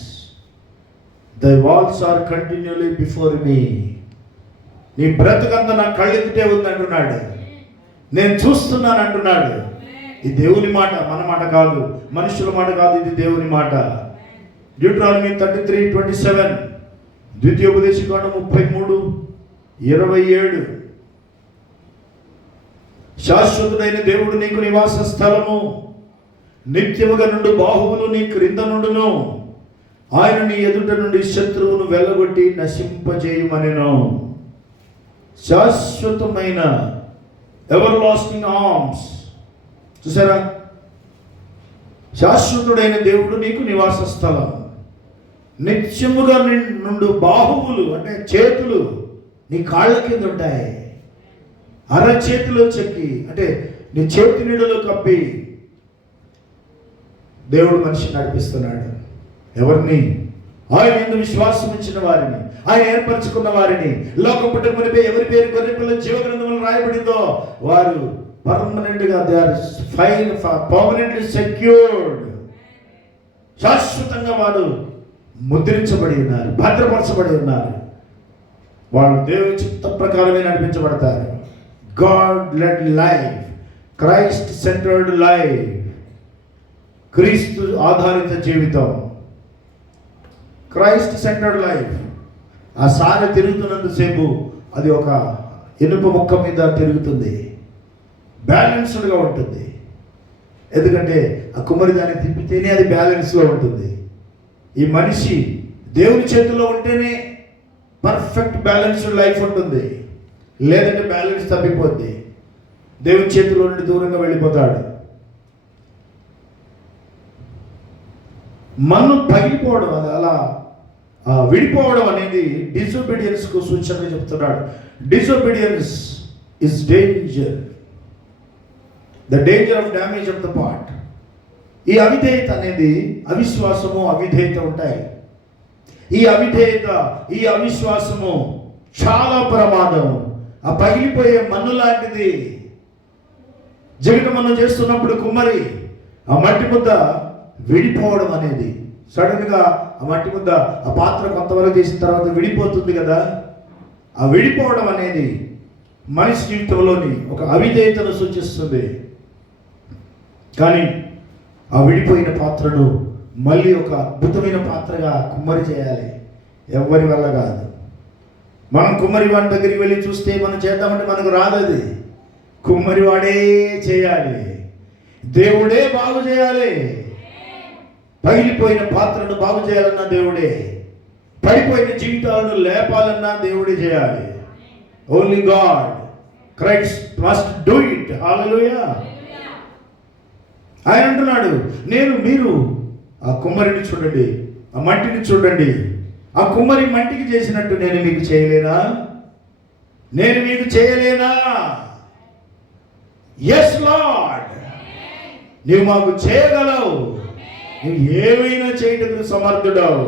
Thy walls are continually before me. నీ బ్రతుకంతా నా కళ్ళెదుటే ఉంది అంటున్నాడు. నేను చూస్తున్నాను అంటున్నాడు. ఇది దేవుని మాట, మన మాట కాదు, మనుషుల మాట కాదు, ఇది దేవుని మాట. డ్యూటరానమీ 33:27, ద్వితీయోపదేశకాండం 33:27. శాశ్వతుడైన దేవుడు నీకు నివాస స్థలము, నిత్యముగా నుండు బాహువులు నీ క్రింద నుండును, ఆయన నీ ఎదుట నుండి శత్రువును వెళ్ళగొట్టి నశింపజేయమనెను. శాశ్వతమైన ఎవర్ లాస్టింగ్ ఆర్మ్స్. చూసారా, శాశ్వతుడైన దేవుడు నీకు నివాస స్థలం. నిత్యముగా నుండు బాహువులు అంటే చేతులు నీ కాళ్ళ కింద ఉంటాయి. అరచేతిలో చెక్కి అంటే నీ చేతి నీడలో కప్పి దేవుడు మనిషిని నడిపిస్తున్నాడు. ఎవరిని? ఆయన యందు విశ్వాసం ఉంచిన వారిని, ఆయన ఏర్పరచుకున్న వారిని. లోకం పుట్టక మునిపే ఎవరి పేరు గొర్రెపిల్ల జీవ గ్రంథంలో రాయబడిందో వారు పర్మనెంట్గా దే ఆర్ పర్మనెంట్లీ సెక్యూర్డ్. శాశ్వతంగా వారు ముద్రించబడి ఉన్నారు, భద్రపరచబడి ఉన్నారు. వాళ్ళు దేవుని చిత్త ప్రకారమే నడిపించబడతారు. God led life, Christ centred life, క్రీస్తు ఆధారిత జీవితం, క్రైస్ట్ సెంటర్డ్ లైఫ్. ఆ సారె తిరుగుతున్నంతసేపు అది ఒక ఇనుప ముక్క మీద తిరుగుతుంది, బ్యాలెన్స్డ్గా ఉంటుంది. ఎందుకంటే ఆ కుమ్మరి దాన్ని తిప్పితేనే అది బ్యాలెన్స్లో ఉంటుంది. ఈ మనిషి దేవుని చేతిలో ఉంటేనే పర్ఫెక్ట్ బ్యాలెన్స్డ్ లైఫ్ ఉంటుంది, లేదంటే బ్యాలెన్స్ తప్పిపోద్ది. దేవుని చేతిలో నుండి దూరంగా వెళ్ళిపోతాడు. మన్ను పగిలిపోవడం, అది అలా విడిపోవడం అనేది డిసొబీడియన్స్కు సూచనగా చెప్తున్నాడు. Disobedience is danger, the danger of damage of the part. ఈ అవిధేయత అనేది, అవిశ్వాసము అవిధేయత ఉంటాయి. ఈ అవిధేయత, ఈ అవిశ్వాసము చాలా ప్రమాదం. ఆ పగిలిపోయే మన్ను లాంటిది. జీవితం మనం చేస్తున్నప్పుడు కుమ్మరి ఆ మట్టి ముద్ద విడిపోవడం అనేది, సడన్గా ఆ మట్టి ముద్ద ఆ పాత్ర కొంతవరకు చేసిన తర్వాత విడిపోతుంది కదా. ఆ విడిపోవడం అనేది మనిషి జీవితంలోని ఒక అవిధేయతను సూచిస్తుంది. కానీ ఆ విడిపోయిన పాత్రను మళ్ళీ ఒక అద్భుతమైన పాత్రగా కుమ్మరి చేయాలి. ఎవరి వల్ల కాదు. మనం కుమ్మరి వాడి దగ్గరికి వెళ్ళి చూస్తే మనం చేద్దామంటే మనకు రాదు. అది కుమ్మరి వాడే చేయాలి, దేవుడే బాగు చేయాలి. పగిలిపోయిన పాత్రను బాగు చేయాలన్నా దేవుడే, పడిపోయిన జీవితాలను లేపాలన్నా దేవుడే చేయాలి. Only God, Christ must do it. హల్లెలూయా. ఆయన అంటున్నాడు, మీరు ఆ కుమ్మరిని చూడండి, ఆ మట్టిని చూడండి. ఆ కుమ్మరి మట్టికి చేసినట్టు నేను మీకు చేయలేనా? నేను మీకు చేయలేనా? ఎస్ లార్డ్, నీవు మాకు చేయగలవు. నువ్వు ఏమైనా చేయటకు సమర్థుడవు.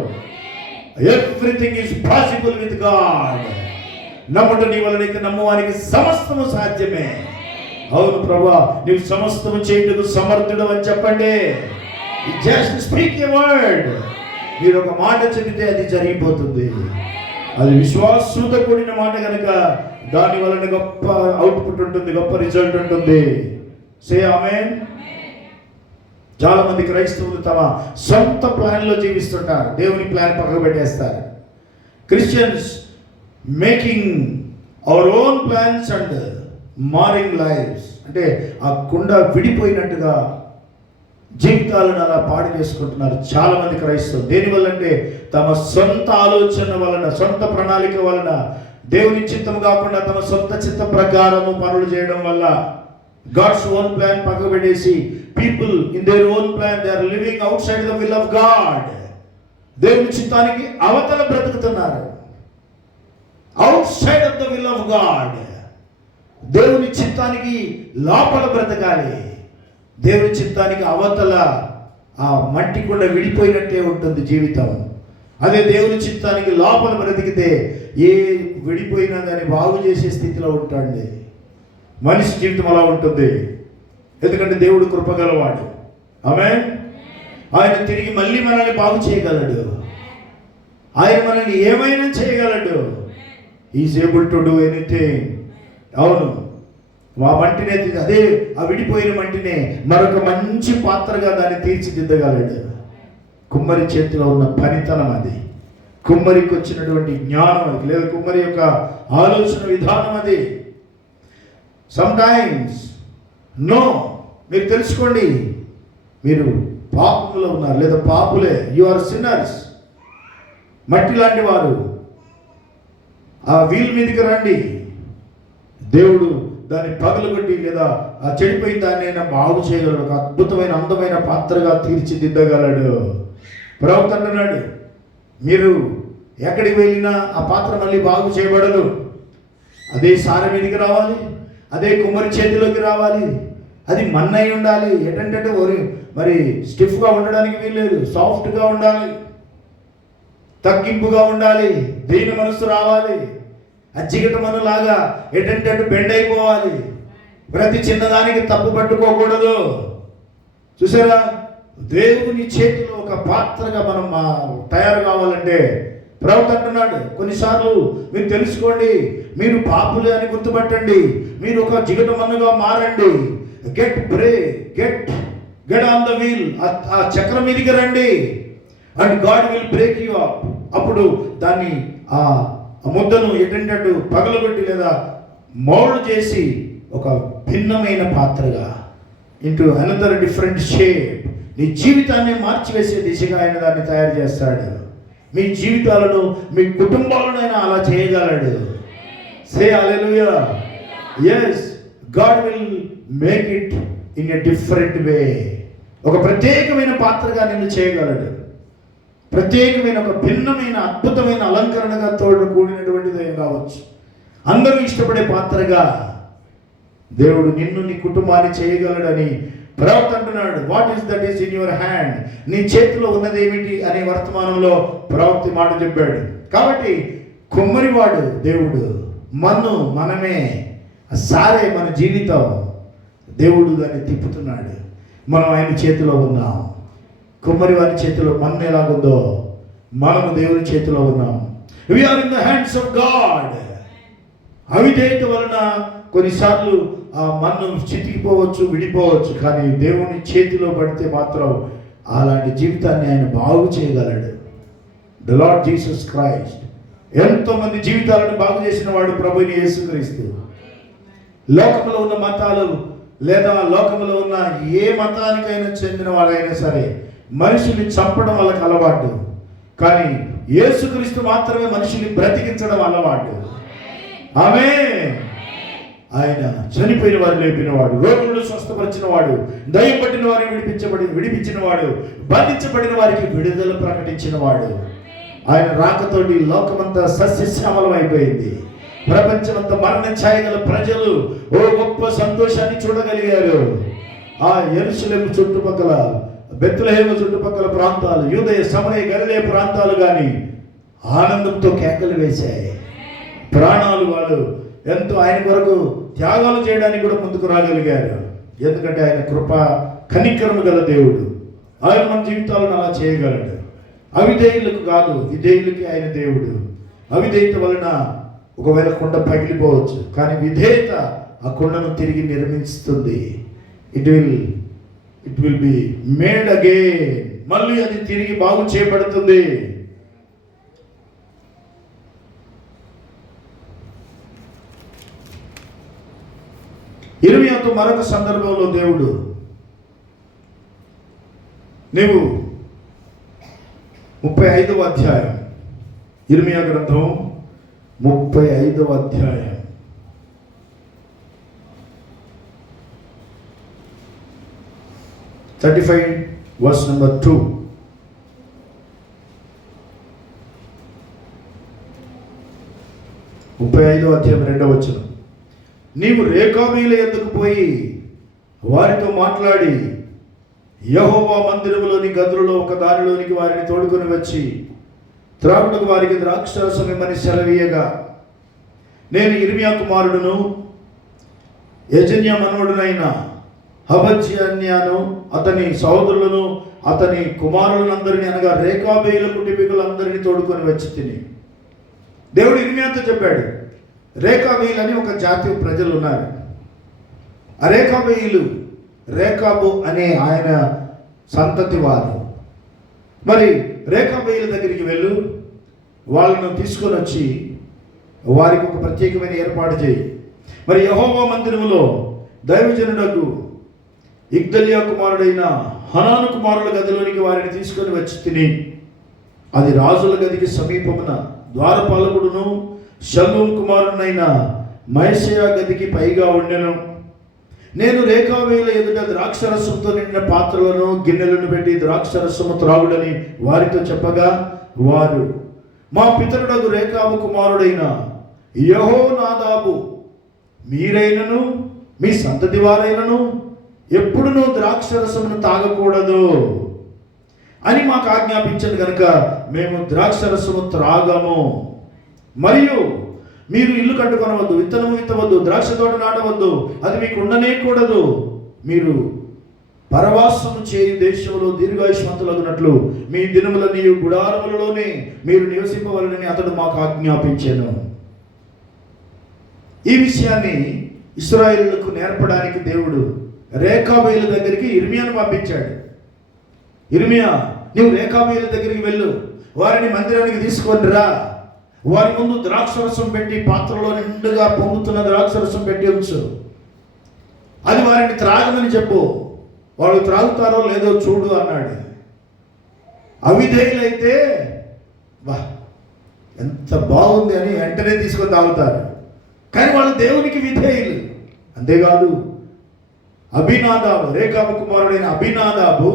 Everything is possible with God. నమ్ముట నీ వలనైతే నమ్మువానికి సమస్తము సాధ్యమే. అవును ప్రభా, నీవు సమస్తము చేయటకు సమర్థుడు అని చెప్పండి. Just speak a word. మీరు ఒక మాట చెబితే అది జరిగిపోతుంది. అది విశ్వాసంతో కూడిన మాట కనుక దాని వలన గొప్ప అవుట్పుట్ ఉంటుంది, గొప్ప రిజల్ట్ ఉంటుంది. సే ఆమేన్. చాలా మంది క్రైస్తవులు తమ సొంత ప్లాన్లో జీవిస్తుంటారు, దేవుని ప్లాన్ పక్కకు పెట్టేస్తారు. Christians making our own plans and marring lifes. అంటే ఆ కుండ విడిపోయినట్టుగా జీవితాలను అలా పాడు చేసుకుంటున్నారు చాలా మంది క్రైస్తవులు. దేనివల్ల అంటే తమ సొంత ఆలోచన వలన, సొంత ప్రణాళిక వలన, దేవుని చిత్తం కాకుండా తమ సొంత చిత్త ప్రకారము పనులు చేయడం వల్ల గాడ్స్ ఓన్ ప్లాన్ పక్కకు పెట్టేసి people in their own plan they are living outside the will of God. దేవుని చిత్తానికి అవతల బ్రతుకుతున్నారు. Outside of the will of God. దేవుని చిత్తానికి లోపల బ్రతకాలి. దేవుని చిత్తానికి అవతల ఆ మట్టి కూడా విడిపోయినట్టే ఉంటుంది జీవితం. అదే దేవుని చిత్తానికి లోపల బ్రతికితే ఏ విడిపోయినా దాన్ని బాగు చేసే స్థితిలో ఉంటాడు. మనిషి జీవితం అలా ఉంటుంది. ఎందుకంటే దేవుడు కృపగలవాడు. ఆమేన్. ఆయన తిరిగి మళ్ళీ మనల్ని బాగు చేయగలడు. ఆయన మనల్ని ఏమైనా చేయగలడు. Is able to do anything. అవును, ఆ మంటినే, అదే ఆ విడిపోయిన మంటినే మరొక మంచి పాత్రగా దాన్ని తీర్చిదిద్దగలడు. కుమ్మరి చేతిలో ఉన్న పనితనం అది, కుమ్మరికి వచ్చినటువంటి జ్ఞానం అది, లేదా కుమ్మరి యొక్క ఆలోచన విధానం అది. సమ్టైమ్స్ నో, మీరు తెలుసుకోండి, మీరు పాపంలో ఉన్నారు, లేదా పాపులే, యు ఆర్ సిన్నర్స్. మట్టి లాంటి వారు ఆ వీల్ మీదకి రండి, దేవుడు దాన్ని పగలగొట్టి లేదా ఆ చెడిపోయిన దాన్ని అయినా బాగు చేయగలడు, ఒక అద్భుతమైన అందమైన పాత్రగా తీర్చిదిద్దగలడు. ప్రవక్త అంటున్నాడు, మీరు ఎక్కడికి వెళ్ళినా ఆ పాత్ర మళ్ళీ బాగు చేయబడదు. అదే సార మీదకి రావాలి, అదే కుమ్మరి చేతిలోకి రావాలి, అది మన్నై ఉండాలి. ఏంటంటే మరి స్టిఫ్గా ఉండడానికి వీల్లేదు, సాఫ్ట్గా ఉండాలి, తగ్గింపుగా ఉండాలి, దీని మనసు రావాలి. అజ్జిగట మనలాగా ఏంటంటే బెండ్ అయిపోవాలి. ప్రతి చిన్నదానికి తప్పు పట్టుకోకూడదు. చూసారా, దేవుని చేతిలో ఒక పాత్రగా మనం తయారు కావాలంటే ప్రవక్త అంటున్నాడు, కొన్నిసార్లు మీరు తెలుసుకోండి, మీరు పాపులే అని గుర్తుపట్టండి, మీరు ఒక జిగట మన్నుగా మారండి. గెట్ ఆన్ ద వీల్, ఆ చక్రం మీదకి రండి, and God will break you up. అప్పుడు దాన్ని ఆ ముద్దను ఏంటంటే పగలగొట్టి లేదా మౌల్డ్ చేసి ఒక భిన్నమైన పాత్రగా ఇంటూ అనదర్ డిఫరెంట్ షేప్ నీ జీవితాన్ని మార్చివేసే దిశగా ఆయన దాన్ని తయారు చేస్తాడు. మీ జీవితాలను, మీ కుటుంబాలను ఆయన అలా చేయగలడు. సే హల్లెలూయా. yes, God will make it in a different way. ఒక ప్రత్యేకమైన పాత్రగా నిన్ను చేయగలడు. ప్రత్యేకమైన ఒక భిన్నమైన అద్భుతమైన అలంకరణగా తోడు కూడినటువంటిది కావచ్చు. అందరూ ఇష్టపడే పాత్రగా దేవుడు నిన్ను, నీ కుటుంబాన్ని చేయగలడని ప్రవక్త అంటున్నాడు. What is that is in your hand, నీ చేతిలో ఉన్నది ఏమిటి అనే వర్తమానంలో ప్రవక్త మాట చెప్పాడు. కాబట్టి కుమ్మరివాడు దేవుడు, మన్ను మనమే, సారే మన జీవితం. దేవుడు దాన్ని తిప్పుతున్నాడు, మనం ఆయన చేతిలో ఉన్నాం. కుమ్మరి వారి చేతిలో మన్ను ఎలాగుందో మనము దేవుని చేతిలో ఉన్నాం. we are in the hands of God. అవిధేయత వలన కొన్నిసార్లు ఆ మన్ను చితికిపోవచ్చు, విడిపోవచ్చు. కానీ దేవుని చేతిలో పడితే మాత్రం అలాంటి జీవితాన్ని ఆయన బాగు చేయగలడు. ద లార్డ్ జీసస్ క్రైస్ట్ ఎంతో మంది జీవితాలను బాగు చేసిన వాడు ప్రభువైన యేసుక్రీస్తు. లోకంలో ఉన్న మతాలు లేదా లోకంలో ఉన్న ఏ మతానికైనా చెందిన వారైనా సరే మనుషుల్ని చంపడం వాళ్ళకి అలవాటు, కానీ యేసుక్రీస్తు మాత్రమే మనుషుల్ని బ్రతికించడం అలవాటు. ఆమేన్. ఆయన చనిపోయిన వారు లేపినవాడు, రోగులను స్వస్థపరిచిన వాడు, దయ్యం పట్టిన వారిని విడిపించిన వాడు, బంధించబడిన వారికి విడుదల ప్రకటించిన వాడు. ఆయన రాకతోటి లోకమంతా సస్యశ్యామలం అయిపోయింది. ప్రపంచమంతా మరణ ఛాయగల ప్రజలు ఓ గొప్ప సంతోషాన్ని చూడగలిగారు. ఆ యెరూషలేము చుట్టుపక్కల, బెత్లెహేము చుట్టుపక్కల ప్రాంతాలు, యూదయ, సమరయ, గలిలయ ప్రాంతాలు కానీ ఆనందంతో కేకలు వేశాయి. ప్రాణాలు వాళ్ళు ఎంతో ఆయన కొరకు త్యాగాలు చేయడానికి కూడా ముందుకు రాగలిగారు. ఎందుకంటే ఆయన కృప కనికరము గల దేవుడు. ఆయన మన జీవితాలను అలా చేయగలడు. అవిధేయులకు కాదు, విధేయులకి ఆయన దేవుడు. అవిధేయత వలన ఒకవేళ కొండ పగిలిపోవచ్చు, కానీ విధేయత ఆ కొండను తిరిగి నిర్మిస్తుంది. It will be made again. మళ్ళీ అది తిరిగి బాగు చేయబడుతుంది. ఇర్మియాతో మరొక సందర్భంలో దేవుడు, నీవు 35వ అధ్యాయం, ఇర్మియా గ్రంథం 35వ అధ్యాయం 35 verse number 2. 35వ అధ్యాయం 2వ వచనం. నీవు రేకాబీల యొద్దకు పోయి వారితో మాట్లాడి యెహోవా మందిరములోని గదులలో ఒక దారిలోనికి వారిని తోడుకొని వచ్చి త్రాగుటకు వారికి ద్రాక్షారసం ఇమ్మని సెలవీయగా, నేను ఇర్మియా కుమారుడును యెజన్యా మనవడునైన హబజ్యాన్యాను అతని సహోదరులను అతని కుమారులందరినీ అనగా రేకాబీల కుటుంబీకులందరినీ తోడుకొని వచ్చి తిని. దేవుడు ఇర్మియాతో చెప్పాడు, రేకాబీలు అని ఒక జాతి ప్రజలు ఉన్నారు. ఆ రేకాబీలు, రేకాబు అనే ఆయన సంతతి వారు. మరి రేకాబీల దగ్గరికి వెళ్ళు, వాళ్ళను తీసుకొని వచ్చి వారికి ఒక ప్రత్యేకమైన ఏర్పాటు చేయి. మరి యెహోవా మందిరములో దైవజనుడకు ఇగ్దలియా కుమారుడైన హనాను కుమారుల గదిలోనికి వారిని తీసుకొని వచ్చి తిని అది రాజుల గదికి సమీపమున ద్వారపాలకుడును షల్లూం కుమారునైన మయసేయా గదికి పైగా ఉండెను. నేను రేఖావేయుల ఎదుట ద్రాక్షరసంతో నిండిన పాత్రలను గిన్నెలను పెట్టి ద్రాక్షరసము త్రాగుడని వారితో చెప్పగా, వారు, మా పితరుడగు రేఖాబు కుమారుడైన యెహోనాదాబు మీరైనను మీ సంతతి వారైనను ఎప్పుడునూ ద్రాక్షరసమును తాగకూడదు అని మాకు ఆజ్ఞాపించను కనుక మేము ద్రాక్షరసము త్రాగము. మరియు మీరు ఇల్లు కట్టుకొనవద్దు, విత్తనము విత్తవద్దు, ద్రాక్ష తోట నాటవద్దు, అది మీకు ఉండనే కూడదు. మీరు పరవాసము చేయు దేశంలో దీర్ఘాయుష్మంతులగునట్లు మీ దినములన్నీ గుడారములలోనే మీరు నివసింపవలనని అతడు మాకు ఆజ్ఞాపించాను. ఈ విషయాన్ని ఇశ్రాయేలులకు నేర్పడానికి దేవుడు రేఖాబేయుల దగ్గరికి ఇర్మియాను పంపించాడు. ఇర్మియా, నీవు రేఖాబేయుల దగ్గరికి వెళ్ళు, వారిని మందిరానికి తీసుకొని రా, వారి ముందు ద్రాక్షరసం పెట్టి పాత్రలో నిండుగా పొంగుతున్న ద్రాక్షరసం పెట్టి ఉంచు, అది వారిని త్రాగమని చెప్పు, వాళ్ళు త్రాగుతారో లేదో చూడు అన్నాడు. అవిధేయులైతే వా ఎంత బాగుంది అని వెంటనే తీసుకొని తాగుతారు, కానీ వాళ్ళు దేవునికి విధేయులు. అంతేకాదు, అభినాదాబు, రేఖాబు కుమారుడైన అభినాదాబు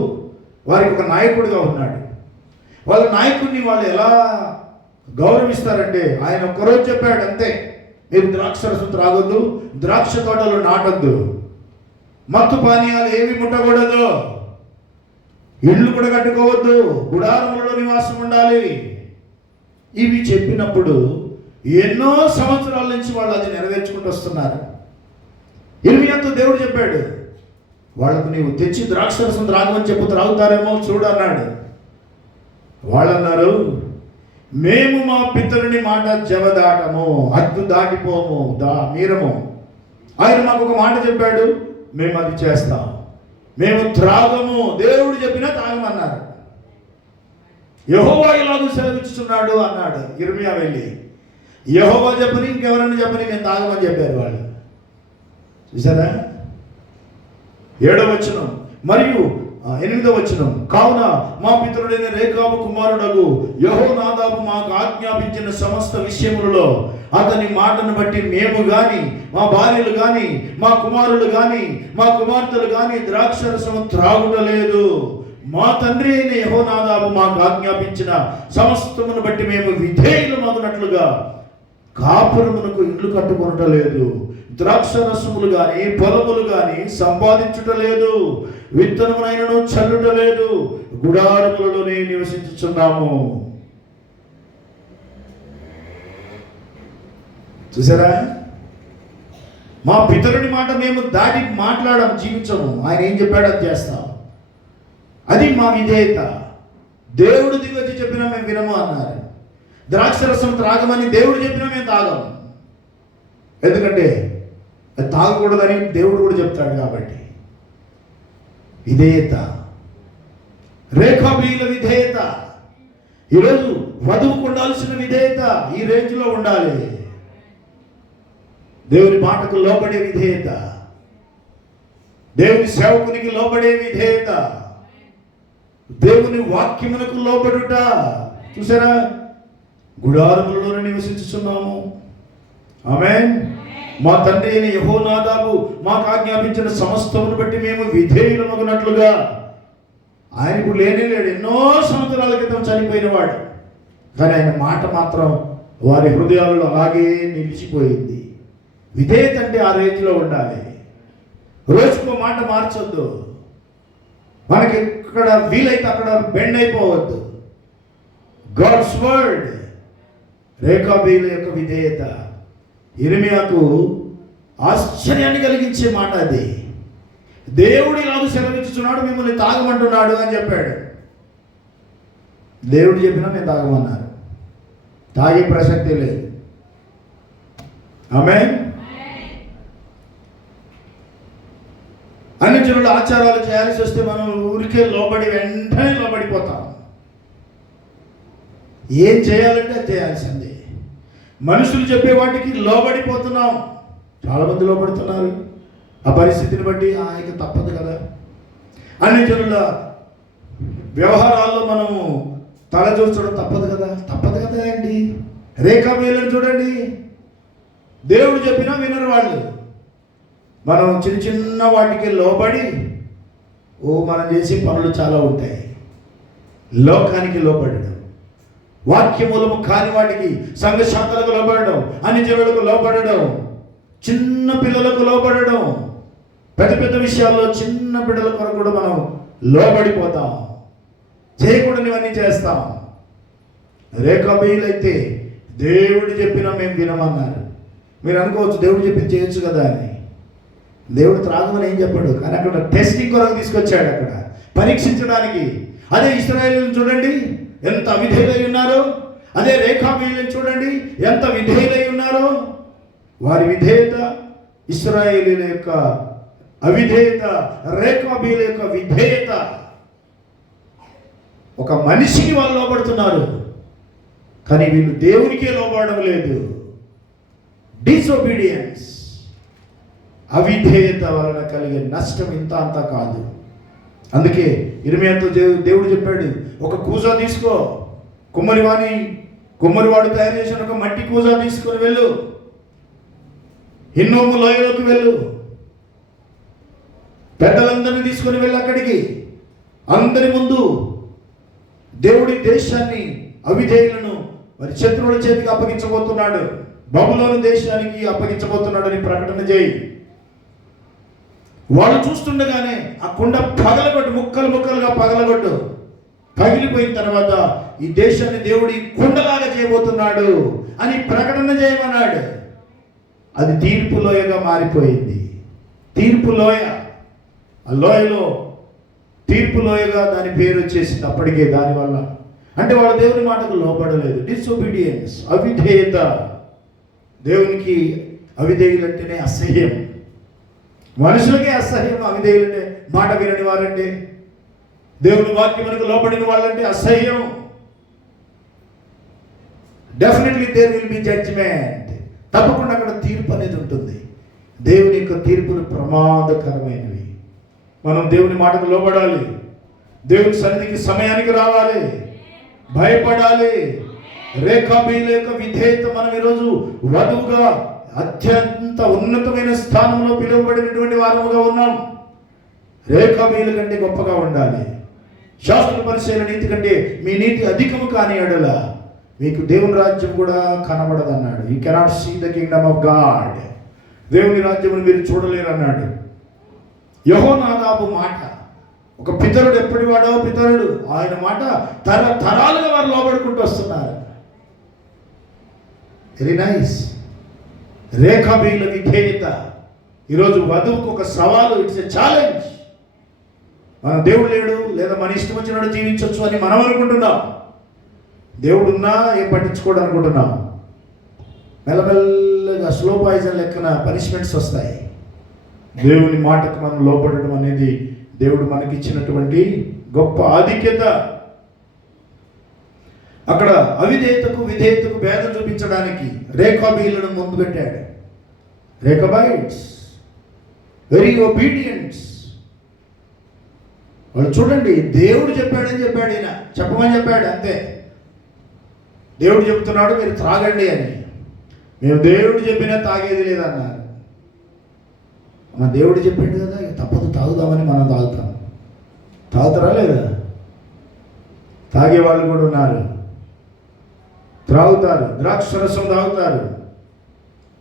వారికి ఒక నాయకుడిగా ఉన్నాడు. వాళ్ళ నాయకుడిని వాళ్ళు ఎలా గౌరవిస్తారంటే, ఆయన ఒక్కరోజు చెప్పాడు అంతే, మీరు ద్రాక్షరసం త్రాగొద్దు, ద్రాక్ష తోటలు నాటొద్దు, మత్తు పానీయాలు ఏవి ముట్టకూడదు, ఇళ్ళు కూడా కట్టుకోవద్దు, గుడారములలో నివాసం ఉండాలి. ఇవి చెప్పినప్పుడు ఎన్నో సంవత్సరాల నుంచి వాళ్ళు అది నెరవేర్చుకుంటూ వస్తున్నారు. ఇర్మియాతో దేవుడు చెప్పాడు, వాళ్ళకు నీవు తెచ్చి ద్రాక్షరసం త్రాగమని చెప్పు, త్రాగుతారేమో చూడు అన్నాడు. వాళ్ళు అన్నారు, మేము మా పితరుని మాట జవదాటము, హద్దు దాటిపోము, మీరము. ఆయన మాకు ఒక మాట చెప్పాడు, మేము అది చేస్తాం, మేము త్రాగము, దేవుడు చెప్పినా తాగమన్నారు. యెహోవా ఇలాగూ సెలవిస్తున్నాడు అన్నాడు ఇర్మియా వెళ్ళి. యెహోవా చెప్పని ఇంకెవరన్నా చెప్పని నేను తాగమని చెప్పారు వాళ్ళు. చూసారా? 7వ వచనం మరియు 8వ వచనం, కావున మా పితరుడైన రేఖాబు కుమారుడగు యెహోనాదాబు మాకు ఆజ్ఞాపించిన సమస్త విషయములలో అతని మాటను బట్టి మేము గాని, మా భార్యలు గాని, మా కుమారులు గాని, మా కుమార్తెలు గాని ద్రాక్షరసము త్రాగుటలేదు. మా తండ్రి అయిన యెహోనాదాబు మాకు ఆజ్ఞాపించిన సమస్తమును బట్టి మేము విధేయులు మగునట్లుగా కాపురమునకు ఇల్లు కట్టుకొనటలేదు, ద్రాక్షరసములు గాని పొలములు గాని సంపాదించుటలేదు, విత్తనమునైనను చల్లుటలేదు, గుడారములలోనే నివసించుచున్నాము. చూసారా? మా పితరుని మాట మేము దాటి మాట్లాడము, జీవించము. ఆయన ఏం చెప్పాడో అది చేస్తాం. అది మా విధేయత. దేవుడు దిగొచ్చి చెప్పినా మేము వినము అన్నారు. ద్రాక్షరసం త్రాగమని దేవుడు చెప్పినా మేము తాగము. ఎందుకంటే అది తాగకూడదని దేవుడు కూడా చెప్తాడు కాబట్టి. విధేయత, రేఖాబీల విధేయత. ఈరోజు వధువుకు ఉండాల్సిన విధేయత ఈ రేంజ్లో ఉండాలి. దేవుని మాటకు లోబడే విధేయత, దేవుని సేవకునికి లోబడే విధేయత, దేవుని వాక్యమునకు లోబడుట. చూసారా? గుడారములలోనే నివసించుచున్నాము. ఆమేన్. మా తండ్రి అయిన యెహోనాదాబు మాకు ఆజ్ఞాపించిన సమస్తమును బట్టి మేము విధేయులమగునట్లుగా. ఆయన ఇప్పుడు లేనే లేడు, ఎన్నో సంవత్సరాల క్రితం చనిపోయినవాడు, కానీ ఆయన మాట మాత్రం వారి హృదయాలలో అలాగే నిలిచిపోయింది. విధేయత అంటే ఆ రేంజ్లో ఉండాలి. రోజుకో మాట మార్చొద్దు, మనకి ఎక్కడ వీలైతే అక్కడ బెండ్ అయిపోవద్దు. గాడ్స్ వర్డ్, రేఖాబీల యొక్క విధేయత ఇర్మియాకు ఆశ్చర్యాన్ని కలిగించే మాట అది. దేవుడు ఇలాగూ సెలవిచ్చుచున్నాడు, మిమ్మల్ని తాగమంటున్నాడు అని చెప్పాడు. దేవుడు చెప్పినా నేను తాగమన్నారు, తాగే ప్రసక్తి లేదు. ఆమేన్. అన్ని జనులు ఆచారాలు చేయాల్సి వస్తే మనం ఊరికే లోబడి వెంటనే లోబడిపోతాం. ఏం చేయాలంటే అది చేయాల్సిందే. మనుషులు చెప్పే వాటికి లోబడిపోతున్నాం. చాలామంది లోబడుతున్నారు. ఆ పరిస్థితిని బట్టి ఇక తప్పదు కదా. అన్ని జనుల వ్యవహారాల్లో మనము తల చూసడం తప్పదు కదా అండి. రేఖాబీలను చూడండి, దేవుడు చెప్పినా వినరు వాళ్ళు. మనం చిన్న చిన్న వాటికి లోబడి మనం చేసే పనులు చాలా ఉంటాయి. లోకానికి లోబడడం, వాక్యమూలము కాని వాటికి, సంఘ శాంతలకు లోబడడం, అన్ని జనులకు లోబడడం, చిన్న పిల్లలకు లోబడడం, పెద్ద పెద్ద విషయాల్లో చిన్న బిడ్డల కొరకు కూడా మనం లోబడిపోతాం. చేయకూడనివన్నీ చేస్తాం. రేఖాబీలైతే దేవుడు చెప్పినా మేము వినమన్నారు. మీరు అనుకోవచ్చు దేవుడు చెప్పింది చేయొచ్చు కదా అని. దేవుడు త్రాగమని ఏం చెప్పాడు, కానీ అక్కడ టెస్టింగ్ కొరకు తీసుకొచ్చాడు, అక్కడ పరీక్షించడానికి. అదే ఇశ్రాయేలును చూడండి ఎంత అవిధేయులై ఉన్నారో, అదే రేఖాబీలను చూడండి ఎంత విధేయులై ఉన్నారో. వారి విధేయత, ఇశ్రాయేలీల యొక్క అవిధేయత, రేఖాబీల యొక్క విధేయత. ఒక మనిషికి వాళ్ళు లోబడుతున్నారు, కానీ వీళ్ళు దేవునికే లోబడడం లేదు. డిసొబీడియన్స్, అవిధేయత వలన కలిగే నష్టం ఇంత అంతా కాదు. అందుకే ఇర్మియాతో దేవుడు చెప్పాడు, ఒక కూజా తీసుకో, కుమ్మరివాడు తయారు చేసిన ఒక మట్టి కూజా తీసుకొని వెళ్ళు, హిన్నోము లోయలోకి వెళ్ళు, పెద్దలందరినీ తీసుకొని వెళ్ళి అక్కడికి. అందరి ముందు దేవుడి దేశాన్ని, అవిధేయులను మరి శత్రువుల చేతికి అప్పగించబోతున్నాడు, బబులోను దేశానికి అప్పగించబోతున్నాడని ప్రకటన చేయి. వాళ్ళు చూస్తుండగానే ఆ కుండ పగలగొట్టు, ముక్కలు ముక్కలుగా పగలగొట్టు. పగిలిపోయిన తర్వాత ఈ దేశాన్ని దేవుడి కుండలాగా చేయబోతున్నాడు అని ప్రకటన చేయమన్నాడు. అది తీర్పు లోయగా మారిపోయింది. తీర్పు లోయ, ఆ లోయలో తీర్పు లోయగా దాని పేరు వచ్చేసింది అప్పటికే. దానివల్ల అంటే వాళ్ళు దేవుని మాటకు లోబడలేదు. డిసొబీడియన్స్, అవిధేయత. దేవునికి అవిధేయులంటేనే అసహ్యం, మనుషులకే అసహ్యం. అవిధేయులంటే, మాట వినని వారంటే, దేవుని వాక్యమునకు లోబడిన వాళ్ళంటే అసహ్యం. Definitely there will be judgment. తప్పకుండా అక్కడ తీర్పు అనేది ఉంటుంది. దేవుని యొక్క తీర్పులు ప్రమాదకరమైనవి. మనం దేవుని మాటకు లోబడాలి, దేవుని సన్నిధికి సమయానికి రావాలి, భయపడాలి. రేఖాబీల యొక్క విధేయత. మనం ఈరోజు వధువుగా అత్యంత ఉన్నతమైన స్థానంలో పిలువబడినటువంటి వారముగా ఉన్నాం. రేఖాబీల కంటే గొప్పగా ఉండాలి. శాస్త్ర పరిశీలన నీతి కంటే మీ నీతి అధికము కాని ఎడల మీకు దేవుని రాజ్యం కూడా కనబడదన్నాడు. You cannot see the kingdom of God. దేవుని రాజ్యమును మీరు చూడలేరు అన్నాడు. యెహోనాదాబు మాట, ఒక పితరుడు ఎప్పటి వాడో పితరుడు, ఆయన మాట తరాలుగా వారు లోబడుకుంటూ వస్తున్నారు. Very nice. రేఖాబీల విధేయత ఈరోజు వధువుకు ఒక సవాలు. It's a challenge. మన దేవుడు లేడు, లేదా మన ఇష్టం వచ్చినట్టు జీవించవచ్చు అని మనం అనుకుంటున్నాం. దేవుడున్నా ఏం పట్టించుకోవడం అనుకుంటున్నాం. మెల్లమెల్లగా స్లో పాయిజన్ లెక్కన పనిష్మెంట్స్ వస్తాయి. దేవుని మాటకు మనం లోబడడం అనేది దేవుడు మనకిచ్చినటువంటి గొప్ప ఆధిక్యత. అక్కడ అవిధేయతకు విధేయతకు భేదం చూపించడానికి రేఖాబీలను ముందు పెట్టాడు. రేఖాబైట్స్ వెరీ ఒబీడియంట్స్. వాళ్ళు చూడండి, దేవుడు చెప్పాడని చెప్పాడు, ఈయన చెప్పమని చెప్పాడు అంతే. దేవుడు చెప్తున్నాడు మీరు త్రాగండి అని. మేము దేవుడు చెప్పినా తాగేది లేదన్నారు. మన దేవుడు చెప్పాడు కదా, తప్పదు తాగుదామని మనం తాగుతాం. తాగుతారా లేదా? తాగేవాళ్ళు కూడా ఉన్నారు, త్రాగుతారు. ద్రాక్షరసం తాగుతారు,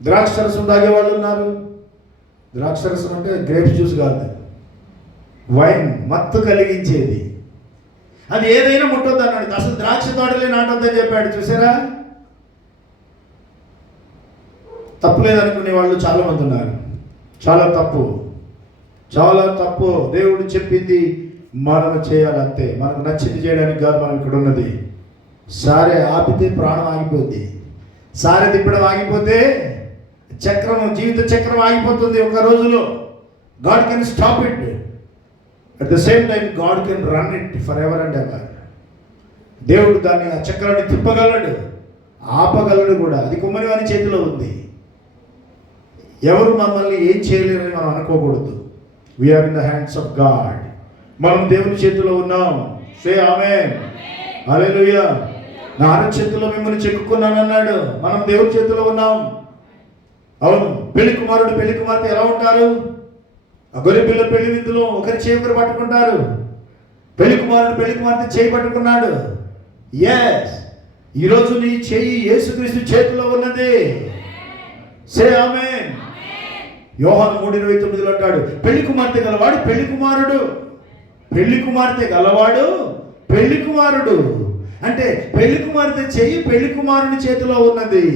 ద్రాక్షరసం తాగేవాళ్ళు ఉన్నారు. ద్రాక్షరసం అంటే గ్రేప్స్ జ్యూస్ కాదు, వైన్, మత్తు కలిగించేది. అది ఏదైనా ముట్టొద్దు అన్నాడు. అసలు ద్రాక్ష తోటలే నాటొద్దని చెప్పాడు. చూసారా? తప్పులేదనుకునే వాళ్ళు చాలామంది ఉన్నారు. చాలా తప్పు, చాలా తప్పు. దేవుడు చెప్పింది మనం చేయాలంతే. మనకు నచ్చింది చేయడానికి కాదు మనం ఇక్కడ ఉన్నది. సారే ఆపితే ప్రాణం ఆగిపోద్ది. సారే తిప్పడం ఆగిపోతే చక్రం, జీవిత చక్రం ఆగిపోతుంది ఒక రోజులో. God can stop it. At the same time God can run it for ever and ever. దేవుడు దాన్ని, ఆ చక్రాన్ని తిప్పగలడు, ఆపగలడు కూడా. అది కుమ్మరి వారి చేతిలో ఉంది. ఎవరు మమ్మల్ని ఏం చేయలేరని మనం అనుకోకూడదు. We are in the hands of God. మనం దేవుని చేతిలో ఉన్నాం. సే ఆమేన్. హల్లెలూయా. నా అరచేతిలో మిమ్మల్ని చెక్కుకున్నాను అన్నాడు. మనం దేవుని చేతిలో ఉన్నాం. అవును, పెళ్లి కుమారుడు పెళ్లి కుమార్తె ఎలా ఉంటారు? ఆ గొర్రె పిల్ల పెళ్లి విందులో ఒకరి చేయి ఒకరు పట్టుకుంటారు. పెళ్లి కుమారుడు పెళ్లి కుమార్తె చేయి పట్టుకున్నాడు. ఎస్, ఈరోజు నీ చేయి యేసుక్రీస్తు చేతిలో ఉన్నది. సే ఆమేన్. యోహాను 3:29 అంటాడు, పెళ్లి కుమార్తె గలవాడు పెళ్లి కుమారుడు. పెళ్లి కుమార్తె గలవాడు పెళ్లి కుమారుడు. అంటే పెళ్లి కుమార్తె చేయి పెళ్లి కుమారుని చేతిలో ఉన్నది.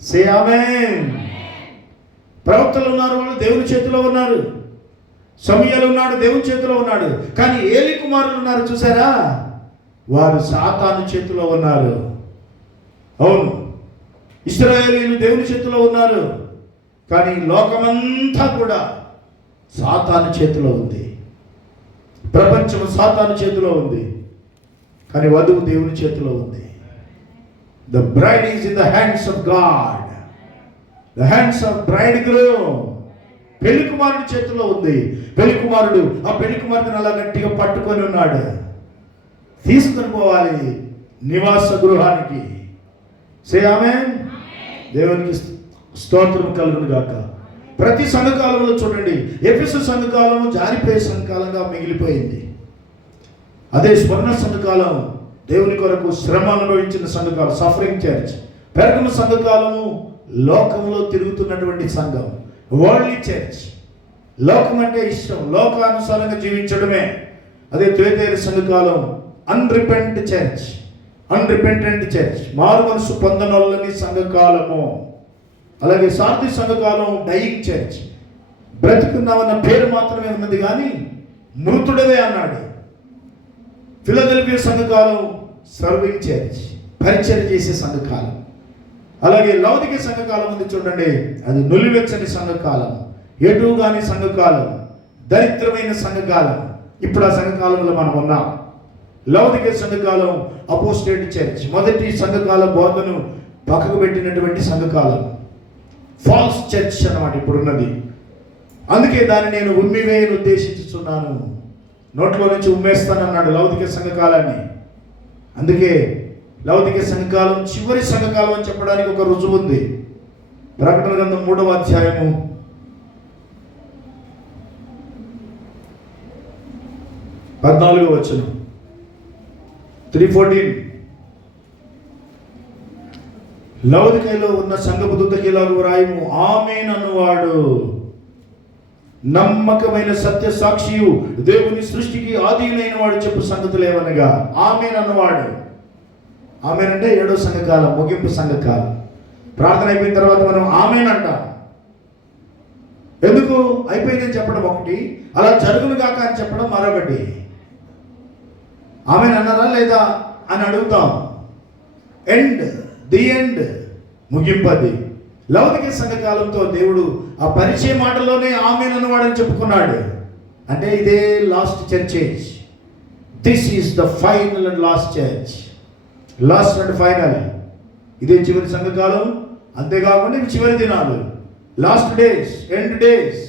సే ఆమేన్. ప్రవక్తలు ఉన్నారు, వాళ్ళు దేవుని చేతిలో ఉన్నారు. సమూయేలు ఉన్నాడు, దేవుని చేతిలో ఉన్నాడు. కానీ ఏలీ కుమారులు ఉన్నారు చూసారా, వారు సాతాను చేతిలో ఉన్నారు. అవును, ఇశ్రాయేలీయులు దేవుని చేతిలో ఉన్నారు. కానీ లోకమంతా కూడా సాతాను చేతిలో ఉంది. ప్రపంచం సాతాను చేతిలో ఉంది. కానీ వధువు దేవుని చేతిలో ఉంది. The bride is in the hands of God. The hands of bridegroom. పెళ్లి కుమారుడి చేతిలో ఉంది. పెళ్లి కుమారుడు ఆ పెళ్లి కుమార్తెను అలా గట్టిగా పట్టుకొని ఉన్నాడు. తీసుకొని పోవాలి నివాస గృహానికి. సే ఆమేన్. దేవునికి స్తోత్రం కలుగును గాక. ప్రతి సంఘకాలంలో చూడండి, ఎఫెసు సంఘకాలం జారిపోయే సంఘకాలంగా మిగిలిపోయింది. అదే స్వర్ణ సంఘకాలం దేవుని కొరకు శ్రమ అనుభవించిన సంఘకాలం, సఫరింగ్ చర్చ్. పెరగమ సంఘకాలము లోకంలో తిరుగుతున్నటువంటి సంఘం, వరల్డ్లీ చర్చ్. లోకం అంటే ఇష్టం, లోకానుసారంగా జీవించడమే. అదే త్వేతైర సంఘకాలం అన్రిపెంట్ చర్చ్, అన్రిపెంటెంట్ చర్చ్, మారు మనసు పొందనొల్లని సంఘకాలము. అలాగే సార్థి సంఘకాలం డయింగ్ చర్చ్, బ్రతుకున్నామన్న పేరు మాత్రమే ఉన్నది కానీ మృతుడవే అన్నాడు. ఫిలదెల్ఫియా సంఘకాలం సర్వింగ్ చర్చ్, పరిచయం చేసే సంఘకాలం. అలాగే లౌదిక సంఘకాలం ఉంది చూడండి, అది నులివెచ్చని సంఘకాలం, ఎటుగాని సంఘకాలం, దరిద్రమైన సంఘకాలం. ఇప్పుడు ఆ సంఘకాలంలో మనం ఉన్నాం. లౌదిక సంఘకాలం అపోస్టేట్ చర్చ్, మొదటి సంఘకాల బోధను పక్కకు పెట్టినటువంటి సంఘకాలం, ఫాల్స్ చర్చ్ అన్నమాట ఇప్పుడున్నది. అందుకే దాన్ని నేను ఉమ్మివేయను ఉద్దేశించుచున్నాను, నోట్లో నుంచి ఉమ్మేస్తానన్నాడు లౌదిక సంఘకాలాన్ని. అందుకే లౌదిక సంఘకాలం చివరి సంఘకాలం అని చెప్పడానికి ఒక రుజువు ఉంది. ప్రకటన గ్రంథం 3వ అధ్యాయము 14వ వచనం, 3:14. లౌదికలో ఉన్న సంఘపు దూతకి ఇలాగ వ్రాయము, ఆమేన్ అన్నవాడు నమ్మకమైన సత్య సాక్షియు దేవుని సృష్టికి ఆదిలైన వాడు చెప్పు సంగతులు ఏమనగా. ఆమేన్ అన్నవాడు. ఆమేన్ అంటే 7వ సంఘకాలం, ముగింపు సంఘకాలం. ప్రార్థన అయిపోయిన తర్వాత మనం ఆమేన్ అంటాం. ఎందుకు? అయిపోయిందని చెప్పడం ఒకటి, అలా జరుగును గాక అని చెప్పడం మరొకటి. ఆమేన్ అన్నారా లేదా అని అడుగుతాం. ఎండ్, ది ఎండ్, ముగింపది. లౌకిక సంఘకాలంతో దేవుడు ఆ పరిచయ మాటలోనే ఆమేన్ అన్నవాడని చెప్పుకున్నాడు. అంటే ఇదే last churches. This is the final and last church. Last and final. ఇదే చివరి సంఘకాలం. అంతేకాకుండా ఇవి చివరి దినాలు, last days, end days.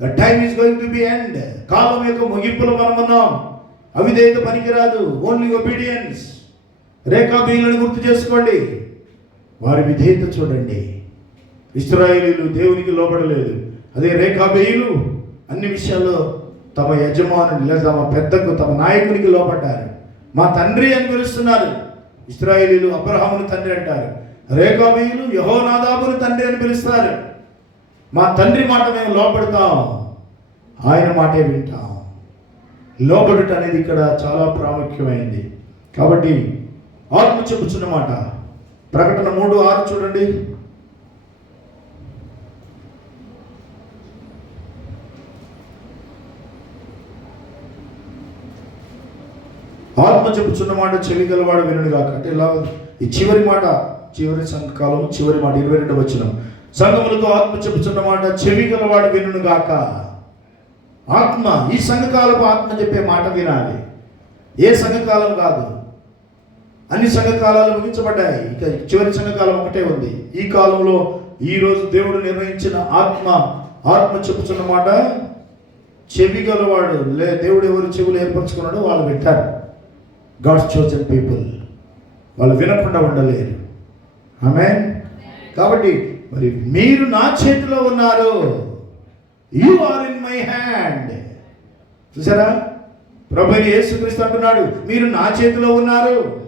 The time is going to be end. కాలం యొక్క ముగింపులో మనం ఉన్నాం. అవిధేయత పనికిరాదు, ఓన్లీ ఒబీడియన్స్. రేఖాబీయులను గుర్తు చేసుకోండి, వారి విధేయత చూడండి. ఇశ్రాయేలీయులు దేవునికి లోబడలేదు. అదే రేఖాబీయులు అన్ని విషయాల్లో తమ యజమానుని లేదా తమ పెద్దకు, తమ నాయకునికి లోపడ్డారు. మా తండ్రి అని పిలుస్తున్నారు. ఇశ్రాయేలీయులు అబ్రహాముని తండ్రి అంటారు, రేఖాబీయులు యెహోనాదాబుని తండ్రి అని పిలుస్తారు. మా తండ్రి మాట మేము లోపడతాం, ఆయన మాటే వింటాం. లోబడుట అనేది ఇక్కడ చాలా ప్రాముఖ్యమైనది. కాబట్టి ఆత్మ చెప్పుచున్నమాట. ప్రకటన 3:6 చూడండి. ఆత్మ చెప్పుచున్నమాట చెవి గలవాడు వినుగాక. అంటే ఇలా ఈ చివరి మాట, చివరి సంఘకాలం చివరి మాట 22వ వచనం. సంఘములతో ఆత్మ చెప్పుచున్నమాట చెవి గలవాడు వినుగాక. ఆత్మ, ఈ సంఘకాలపు ఆత్మ చెప్పే మాట వినాలి. ఏ సంఘకాలం కాదు, అన్ని సంఘకాలాలు ముగించబడ్డాయి. ఇక చివరి సంఘకాలం ఒకటే ఉంది. ఈ కాలంలో ఈరోజు దేవుడు నిర్ణయించిన ఆత్మ చెప్పుచున్నమాట చెవి గలవాడు. దేవుడు ఎవరు చెవులు ఏర్పరచుకున్నాడో వాళ్ళు పెట్టారు. God's chosen people. వాళ్ళు వినకుండా ఉండలేరు. ఆమేన్. కాబట్టి మరి మీరు నా చేతిలో ఉన్నారు. You are in my hand. చూసారా, ప్రభువైన యేసుక్రీస్తు అంటున్నాడు, మీరు నా చేతిలో ఉన్నారు.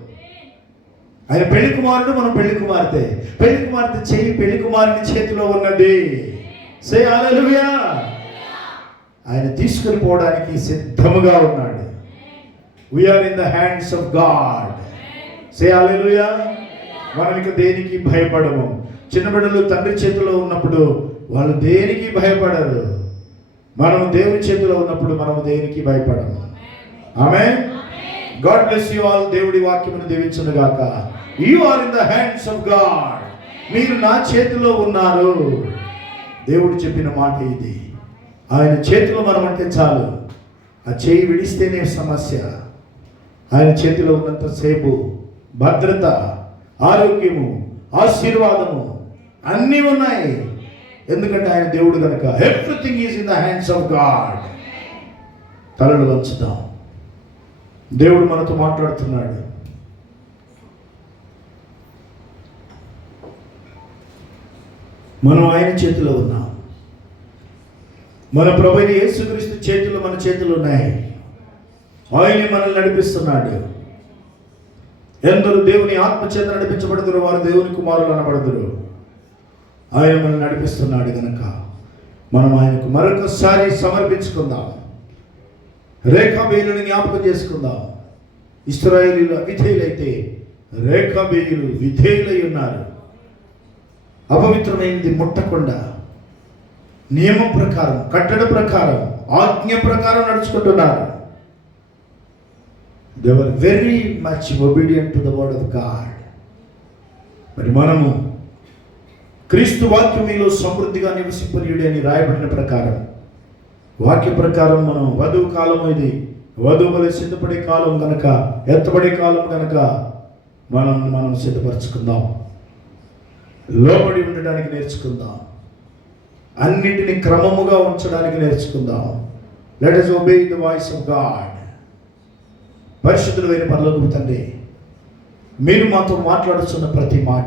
ఆయన పెళ్లి కుమారుడు, మనం పెళ్లి కుమార్తె. పెళ్లి కుమార్తె చెయ్యి పెళ్లి కుమారుని చేతిలో ఉన్నది. సే హల్లెలూయా. ఆయన తీసుకొని పోవడానికి సిద్ధముగా ఉన్నాడు. We are in the hands of God. Say hallelujah. మనం ఇక దేనికి భయపడము. చిన్న బిడ్డలు తండ్రి చేతిలో ఉన్నప్పుడు వాళ్ళు దేనికి భయపడరు. మనము దేవుని చేతిలో ఉన్నప్పుడు మనము దేనికి భయపడము. ఆమేన్. God bless you all. దేవుడి వాక్యమును దీవించును గాక. You are in the hands of God. మీరు నా చేతిలో ఉన్నారు. దేవుడు చెప్పిన మాట ఇది. ఆయన చేతిలో మనం అంటే చాలు. ఆ చేయి విడిస్తేనే సమస్య. ఆయన చేతిలో ఉన్నంతసేపు భద్రత, ఆరోగ్యము, ఆశీర్వాదము అన్నీ ఉన్నాయి. ఎందుకంటే ఆయన దేవుడు కనుక. Everything is in the hands of God. తలలు వంచుతాం. దేవుడు మనతో మాట్లాడుతున్నాడు. మనం ఆయన చేతిలో ఉన్నాం. మన ప్రభువైన యేసుక్రీస్తు చేతులు మన చేతులు ఉన్నాయి. ఆయన మనల్ని నడిపిస్తున్నాడు. ఎందరూ దేవుని ఆత్మచేత నడిపించబడుతున్నారు వారు దేవుని కుమారులు అనబడుదురు. ఆయన మనల్ని నడిపిస్తున్నాడు కనుక మనం ఆయనకు మరొకసారి సమర్పించుకుందాం. రేఖాబేయులను జ్ఞాపకం చేసుకుందాం. ఇశ్రాయేలీయులు అవిధేయులైతే రేఖాబేయులు విధేయులై ఉన్నారు. అపవిత్రమైనది ముట్టకుండా నియమం ప్రకారం, కట్టడ ప్రకారం, ఆజ్ఞ ప్రకారం నడుచుకుంటున్నారు. They were very much obedient to the word of God. మరి మనము క్రీస్తు వాక్యం మీలో సమృద్ధిగా నివసింపనీయుడి అని రాయబడిన ప్రకారం, వాక్య ప్రకారం మనం వధువు కాలం ఇది, వధువులు సిద్ధపడే కాలం కనుక, ఎత్తబడే కాలం కనుక మనం సిద్ధపరచుకుందాం. లోబడి ఉండడానికి నేర్చుకుందాం. అన్నింటినీ క్రమముగా ఉంచడానికి నేర్చుకుందాం. Let us obey the voice of God. పరిశుద్ధుడైన పరలోకపు తండ్రి, మీరు మాతో మాట్లాడుతున్న ప్రతి మాట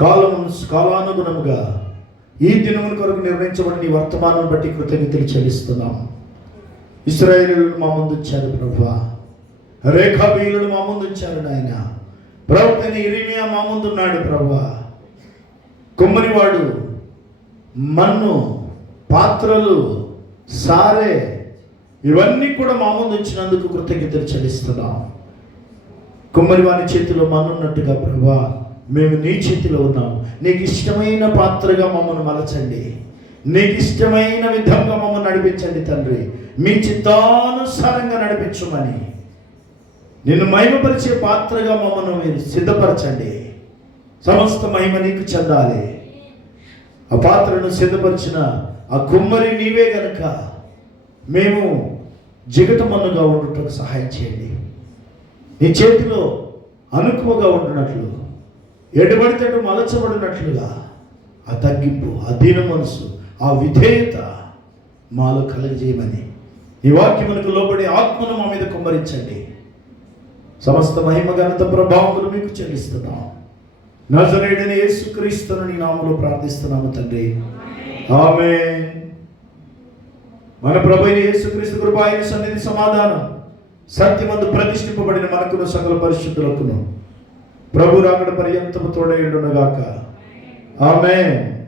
కాలానుగుణముగా ఈ దినముల కొరకు నిర్ణయించబడిన ఈ వర్తమానం బట్టి కృతజ్ఞతలు చెల్లిస్తున్నాం. ఇశ్రాయేలీయులను మా ముందు ఉంచారు ప్రభువా. రేఖాబీయులను మా ముందు ఉంచారు నాయన. ప్రవక్త ఇర్మియా మా ముందు ఉన్నాడు ప్రభువా. కుమ్మరివాడు మన్ను, పాత్రలు, సారే ఇవన్నీ కూడా మా ముందు ఉంచినందుకు కృతజ్ఞతలు చెల్లిస్తున్నాం. కుమ్మరి వారి చేతిలో మన్నున్నట్టుగా ప్రభువా మేము నీ చేతిలో ఉన్నాం. నీకు ఇష్టమైన పాత్రగా మమ్మల్ని మలచండి. నీకు ఇష్టమైన విధంగా మమ్మల్ని నడిపించండి తండ్రి. మీ చిత్తానుసారంగా నడిపించమని, నిన్ను మహిమపరిచే పాత్రగా మమ్మల్ని మీరు సిద్ధపరచండి. సమస్త మహిమ నీకు చెందాలి. ఆ పాత్రను సిద్ధపరిచిన ఆ కుమ్మరి నీవే గనుక మేము జిగటమన్నుగా ఉండుటకు సహాయం చేయండి. నీ చేతిలో అనుకువగా ఉంటున్నట్లు, ఎడబడితేటు మలచబడినట్లుగా ఆ తగ్గింపు, ఆ దీన మనసు, ఆ విధేయత మాలో కలగజేయమని ఈ వాక్యమునకు లోబడి ఆత్మను మా మీద కుమ్మరించండి. సమస్త మహిమ ఘనత ప్రభావములు మీకు చెల్లిస్తున్నాం. నజరేయుడైన యేసుక్రీస్తును నీ నామములో ప్రార్థిస్తున్నాము తండ్రి. ఆమేన్. మన ప్రభువైన యేసుక్రీస్తు కృప, ఆయన సన్నిధి, సమాధానం సత్యమందు ప్రతిష్ఠింపబడిన మనకును సకల పరిశుద్ధులకును ప్రభు రాకడ పర్యంతము తోడై ఉండును గాక. ఆమేన్.